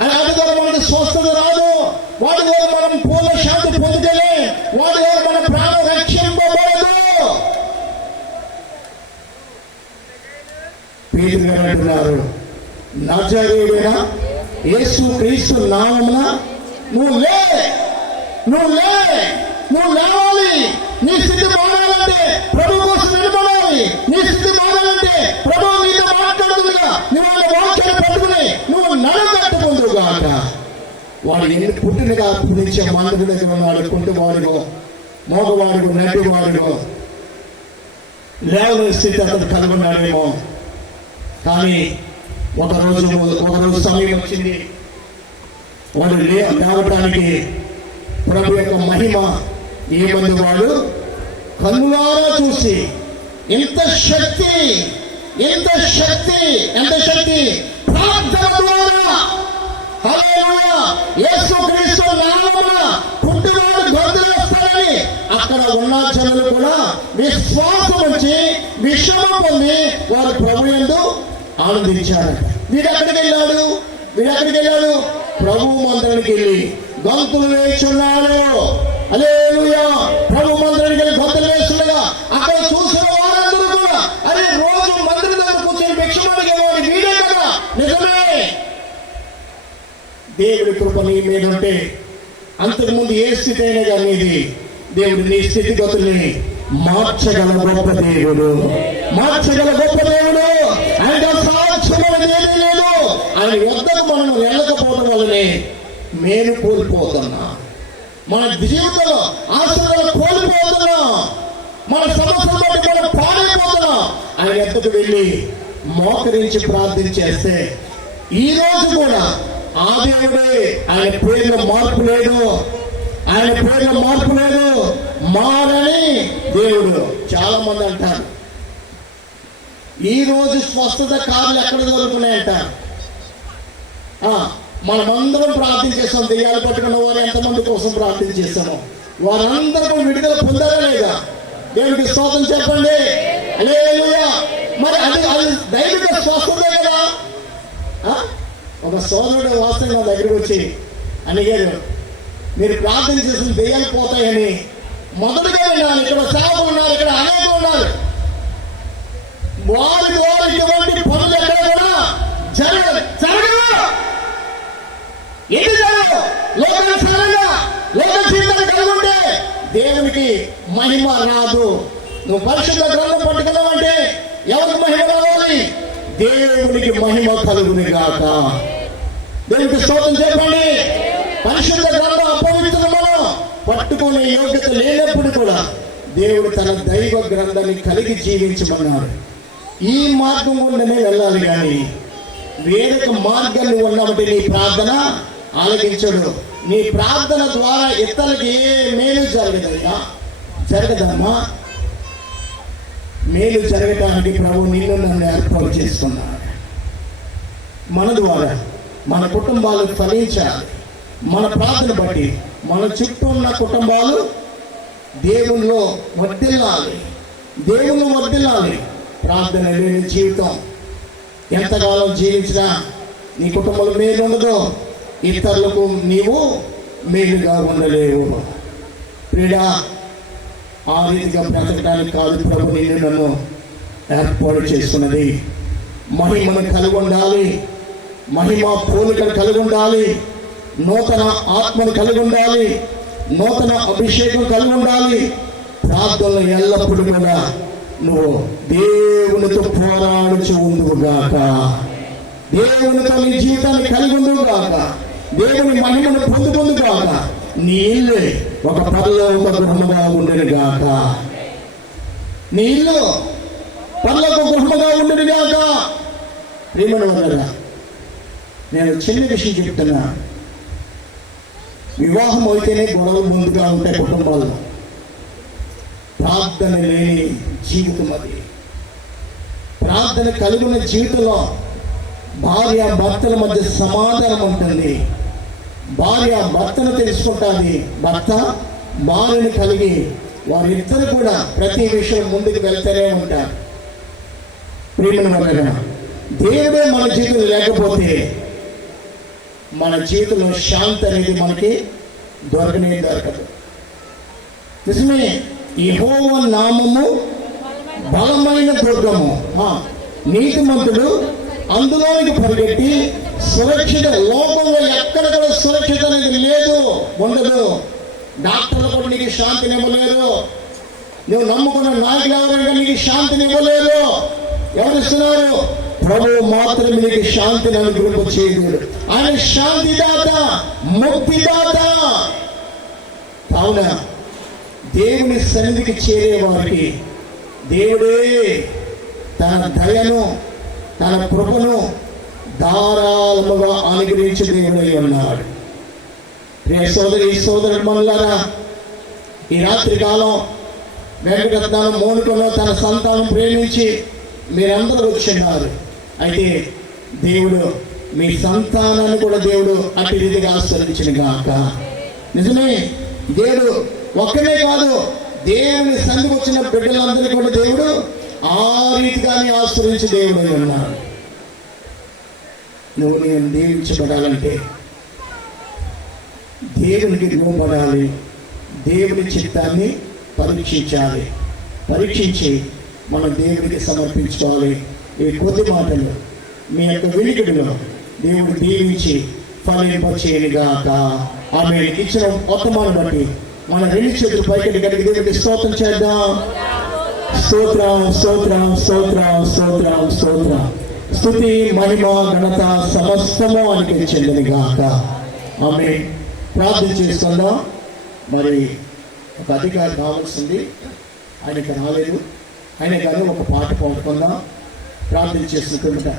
అది ద్వారా మనకి స్వస్థత రాదు, వాటి ద్వారా మనం పూర్ణ శాంతి పొందుతేనే వాటి ద్వారా మన ప్రాణం రక్షింపబడదు. పేతురు గారు అంటున్నారు, నజరేయుడైన యేసు క్రీస్తు నామమున నువ్వు లేవాలి. నీ స్థితి మారాలంటే ప్రభు కోసం నిలబడాలి. నీ స్థితి మారాలంటే ప్రభు నీతో మాట్లాడుతుందిగా నువ్వు ఆయన వాక్యాన్ని పట్టుకుని నువ్వు నడగట్టుకుందుగాక. వాడు ఎన్ని పుట్టినగా పుట్టించే మందుడి దగ్గర ఉన్నాడు. కుంటువాడిగో, మోగవాడిగో, నటివాడిగో లేవని స్థితి అతను కనుగొన్నాడేమో. కానీ ఒకరోజు సమయం వచ్చింది. వాడు లేవడానికి ప్రభు యొక్క మహిమ ఏమంది వాడు కన్నులారా చూసి ఎంత శక్తి ప్రార్థన ద్వారా హల్లెలూయా యేసుక్రీస్తు నామమున పుట్టినవాడు గొంతులేస్తాడని అక్కడ ఉన్న జనులు కూడా విశ్వాసం ఉంచి విషయం పొంది వారు ప్రభు యందు ఆనందించారు. వీడు ఎక్కడికి వెళ్ళాడు? ప్రభు మందిరానికి వెళ్ళి గంతులు వేస్తున్నాడు. హల్లెలూయా. ప్రభు మందిరానికి వెళ్ళి గంతులు వేస్తుండగా అక్కడ చూసిన వారందరూ కూడా అరే రోజు మందిరం దగ్గర కూర్చొని భిక్షమడిగేవాడు వీడే కదా. నిజమే. దేవుడి కృప నీ మీద ఉంటే అంతకుముందు ఏ స్థితి అయినా కానీ దేవుడు నీ స్థితిగతుల్ని మార్చగల గొప్ప దేవుడు. ఆయన సాక్ష్యమైనది ఏమీ లేదు. ఆయన వద్దకు మనం వెళ్ళకపోవడం వల్లనే మేలు కోల్పోతున్నా, మన జీవితంలో ఆశీర్వాదాలు కోల్పోతున్నా, మన సమస్యలు బట్టి మనం పాడైపోతున్నాం. ఆయన వద్దకు వెళ్ళి మోకరించి ప్రార్థన చేస్తే ఈ రోజు కూడా ఆ దేవుడే. ఆయన పేరులో మార్పు లేదు. మారని దేవుడు. చాలా మంది అంటారు ఈ రోజు స్వస్థత కార్లు ఎక్కడ దొరుకుతున్నాయంటారు. మనమందరం ప్రార్థన చేస్తాం. దెయ్యాలు పట్టుకున్న వారు ఎంతమంది కోసం ప్రార్థన చేస్తామో వారందరూ విడుదల పొందారా లేదా? దేవుడికి స్తోత్రం చెప్పండి. హల్లెలూయా. మరి అది దైవిక స్వస్థతే కదా. ఒక సోదరుడు వాస్తవం నా దగ్గరికి వచ్చి అడిగారు, మీరు ప్రార్థన చేసిన దెయ్యాలు పోతాయని. మొదటిగా విన్నాను. ఇక్కడ సేవకులు ఉన్నారు, ఇక్కడ అనేకులు ఉన్నారు. వారి ద్వారా ఇటువంటి పనులు ఎక్కడ కూడా జరగదు. లోక జీవితాన్ని కలిగి ఉంటే దేవునికి మహిమ రాదు. నువ్వు పరిశుద్ధ గ్రంథం పట్టుకున్నావంటే ఎవరికి మహిమ రావాలి? దేవునికి మహిమ కలుగుని గాక. దేవునికి స్తోత్రం చెప్పండి. పరిశుద్ధ గ్రంథం అపవిత్రమను పట్టుకునే యోగ్యత లేనప్పుడు కూడా దేవుడు తన దైవ గ్రంథాన్ని కలిగి జీవించమన్నాడు. ఈ మార్గం గుండానే వెళ్ళాలి కానీ వేరొక మార్గాన్ని ఉన్నామంటే నీ ప్రార్థన ఆలకించడు. నీ ప్రార్థన ద్వారా ఇతరులకి ఏ మేలు జరగదమ్మా. మేలు జరగటానికి ప్రభు నిన్ను నన్ను ఏర్పాటు చేసుకున్నాడు. మన ద్వారా మన కుటుంబాలు ఫలించాలి. మన ప్రార్థన బట్టి మన చుట్టూ ఉన్న కుటుంబాలు దేవుల్లో వర్ధిల్లాలి. ప్రార్థన లేని జీవితం ఎంతకాలం జీవించినా నీ కుటుంబంలో మేలు ఉండదు, ఇతరులకు నీవు మేలుగా ఉండలేవు. ప్రియుడా, ఆ రీతిగా బ్రతకడానికి కాదు ప్రభు నిన్ను నన్ను ఏర్పాటు చేసుకున్నది. మహిమను కలిగి ఉండాలి, మహిమ పోలికను కలిగి ఉండాలి, నూతన ఆత్మను కలిగి ఉండాలి, నూతన అభిషేకం కలిగి ఉండాలి. ప్రార్థనలు ఎల్లప్పుడూ కూడా నువ్వు దేవునితో పోరాడుచు ఉందువుగాక. దేవునితో నీ జీవితాన్ని కలిగి ఉందువుగాక. దేవుని మహిమను పొందుకుందుగాక. నీ ఇల్లు ఒక పరలోక గృహముగా ఉండేగాక. నీ ఇల్లు పరలోక గృహముగా ఉండేగాక. ప్రియమైనవారా, నేను చిన్న విషయం చెప్తున్నా. వివాహం అయితేనే గొడవలు ముందుగా ఉంటాయి కుటుంబాల్లో. ప్రార్థన లేని జీవితం అది. ప్రార్థన కలిగిన జీవితంలో భార్య భర్తల మధ్య సమాధానం ఉంటుంది. భార్య భర్తను తెలుసుకుంటుంది, భర్త భార్యను కలిగి వారిద్దరు కూడా ప్రతి విషయం ముందుకు వెళ్తూనే ఉంటారు. ప్రియమైన దేవుడే మన జీవితం లేకపోతే మన జీవితంలో శాంతి అనేది మనకి దొరకదు. నిజమే, యెహోవా నామము బలమైన దుర్గము. నీతిమంతుడు అందులోనికి పరిగెట్టి సురక్షిత. లోకంలో ఎక్కడ కూడా సురక్షిత అనేది లేదు, ఉండదు. డాక్టర్లు కూడా నీకు శాంతిని ఇవ్వలేరు. నువ్వు నమ్ముకున్న నాయకులు ఎవరైనా నీకు శాంతిని ఇవ్వలేరు. ఎవరిస్తున్నారు? ప్రభువు మాత్రమే నీకు శాంతిని అనుగ్రహింపచేయగలడు. ఆయన శాంతిదాత, ముక్తిదాత. కావున దేవుని సన్నిధికి చేరే వారికి దేవుడే తన దయను, తన కృపను ధారాళముగా అనుగ్రహించి దేవుడై ఉన్నాడు. ప్రియ సోదరి సోదరుడు మనులారా, ఈ రాత్రి కాలం వెంకటరత్నం మోనికలో తన సంతానం ప్రేమించి మీరందరూ వచ్చిన్నారు. అయితే దేవుడు మీ సంతానాన్ని కూడా దేవుడు అటు రీతిగా ఆశీర్వదించిన గాక. నిజమే, దేవుడు ఒక్కనే కాదు, దేవుని సన్నిధికి వచ్చిన బిడ్డలందరినీ కూడా దేవుడు ఆ రీతిగానే ఆశీర్వదించి దేవుడు ఉన్నాడు. నువ్వు నేను దీవించబడాలంటే దేవునికి లోబడాలి. దేవుని చిత్తాన్ని పరీక్షించాలి. పరీక్షించి మనం దేవునికి సమర్పించుకోవాలి. ఈ కొద్ది మాటలు మీ యొక్క వినికిడిలో దేవుడు దీవించి ఫలింపచేయనుగాక. ఆమె ఇచ్చిన వర్తమానం బట్టి మన రెండు చేతులు పైకి కడిగి దేవుడికి స్తోత్రం చేద్దాం. స్తోత్రం, స్తోత్రం, స్తోత్రం, స్తోత్రం, స్తోత్రం. స్తుతి, మహిమ, ఘనత సమస్తము ఆయనకి చెందినగాక. ఆమె ప్రార్థన చేసుకుందాం. మరి ఒక అధికారి కావాల్సింది, ఆయనకి రాలేదు. ఆయన కానీ ఒక పాట పాడుకుందాం. ప్రార్థన చేసుకుంటా.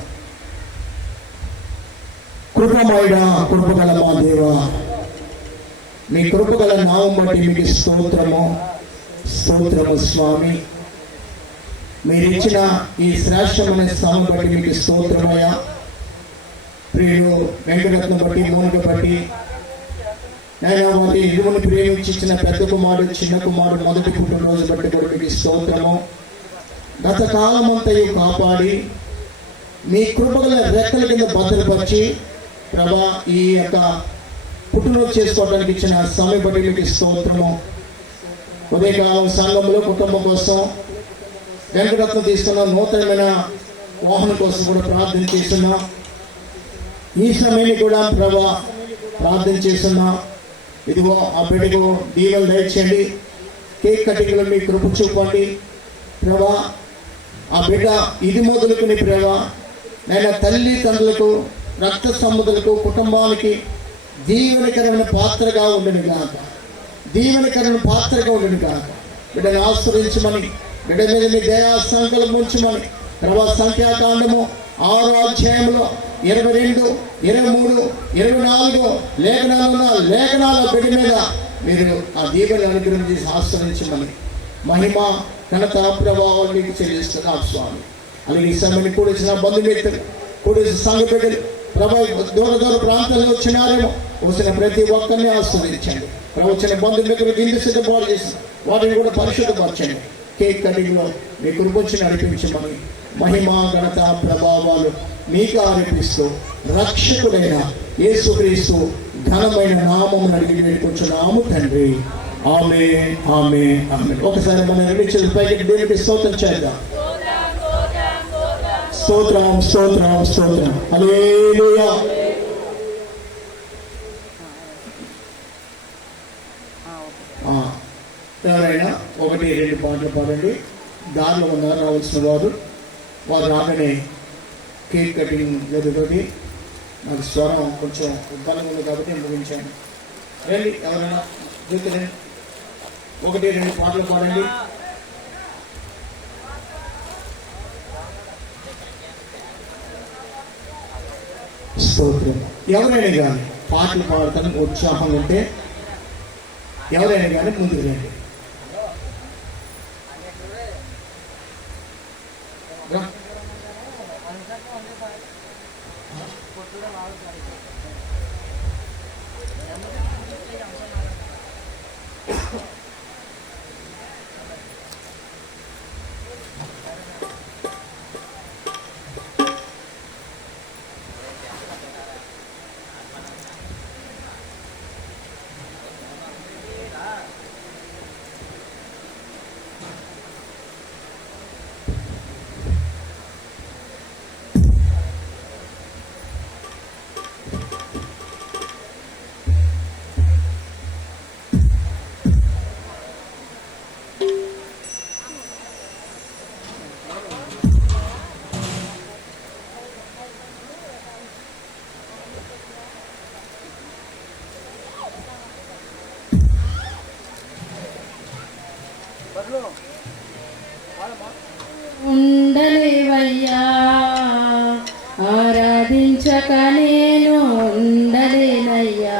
కృపమయుడా, కృపగల మా దేవా, మీ కృపగల నామం బట్టి మీకు స్తోత్రము, స్తోత్రము స్వామి. మీరిచ్చిన ఈ శ్రేష్టమైన స్థానం బట్టి మీకు స్తోత్రమయ్యా. ప్రియుడు వెంకటరత్నం బట్టి, మోనిక బట్టి, నేను వారి ఇరువుని ప్రేమించి ఇచ్చిన పెద్ద కుమారుడు, చిన్న కుమారుడు మొదటి పుట్టినరోజు బట్టి కూడా మీకు స్తోత్రము. గత కాలమంతయు కాపాడి మీ కృపగల రెక్కల కింద భద్రపరిచి ప్రభా ఈ యొక్క పుట్టినరోజు చేసుకోవడానికి ఇచ్చిన సమయం బట్టి మీకు స్తోత్రము. ఉదయకాలం సంఘంలో కుటుంబం కోసం వెంకటరత్నం తీసుకున్న నూతనమైన వాహనం కోసం కూడా ప్రార్థన చేస్తున్నాం. ఈ సమయాన్ని కూడా ప్రభా ప్రార్థన చేస్తున్నాం. ఇదిగో ఆ బిడ్డకు దీవెనలు దయచేయండి. కేక్ కటింగ్లో మీ కృప చూపండి ప్రభా. ఆ బిడ్డ ఇది మొదలుకుని ప్రభా నేను తల్లి తండ్రులకు, రక్త సంబంధులకు, కుటుంబానికి దీవెనకరమైన పాత్రగా ఉండను గాక. దీవెనకరమైన పాత్రగా ఉండను గాక. బిడ్డను ఆశ్రయించమని, బిడ్డ మీద మీ దయా సంకల్పం ఉంచమని ప్రభా. సంఖ్యాకాండము 6వ అధ్యాయంలో 22, 23, 24 లేఖనాలున్న లేఖనాల బిడ్డ మీద మీరు ఆ దీవెన అనుగ్రహం చేసి ఆశ్రయించమని మహిమ, ఘనత, ప్రభావం మీకు చెల్లిస్తున్నాం స్వామి. అలాగే ఈ సమయాన్ని కూడిసిన బంధుమిత్రులు, కూడిసిన సంఘ బిడ్డలు ప్రభా, దూర దూర ప్రాంతాల్లో వచ్చినారేమో, వచ్చిన ప్రతి ఒక్కరిని ఆశ్రయించండి. వచ్చిన బంధుమిత్రులు ఇంటి సిద్ధపాటు చేసి వాటిని కూడా పరిశుద్ధపరచండి. కేక్ కటింగ్లో మీ కృపొచ్చి నడిపించమని మహిమ, ఘనత, ప్రభావాలు మీకు ఆరోపిస్తూ రక్షకుడైన యేసుక్రీస్తు ఘనమైన నామమును అడిగి వేడుకొంచున్నాము తండ్రి. ఆమేన్, ఆమేన్, ఆమేన్. ఒకసారి మన రెండు చేతుల పైకి దేవునికి స్తోత్రం చేద్దాం. స్తోత్రం, స్తోత్రం, స్తోత్రం. హల్లెలూయా. ఎవరైనా 1, 2 పాటలు పాడండి. దారిలో ఉన్నారు రావాల్సిన వారు రాగానే కేక్ కటింగ్ జరుగుతుంది. నాకు స్వరం కొంచెం ఉద్దానంగా ఉంది కాబట్టి నేను ముగించాను. రండి, ఎవరైనా రండి, 1, 2 పాటలు పాడండి. స్తోత్రం. ఎవరైనా కానీ పాటలు పాడటానికి ఉత్సాహం ఉంటే ఎవరైనా కానీ ముందుకు రండి. ఉండలేవయ్యా, ఆరాధించక నేను ఉండలేనయ్యా.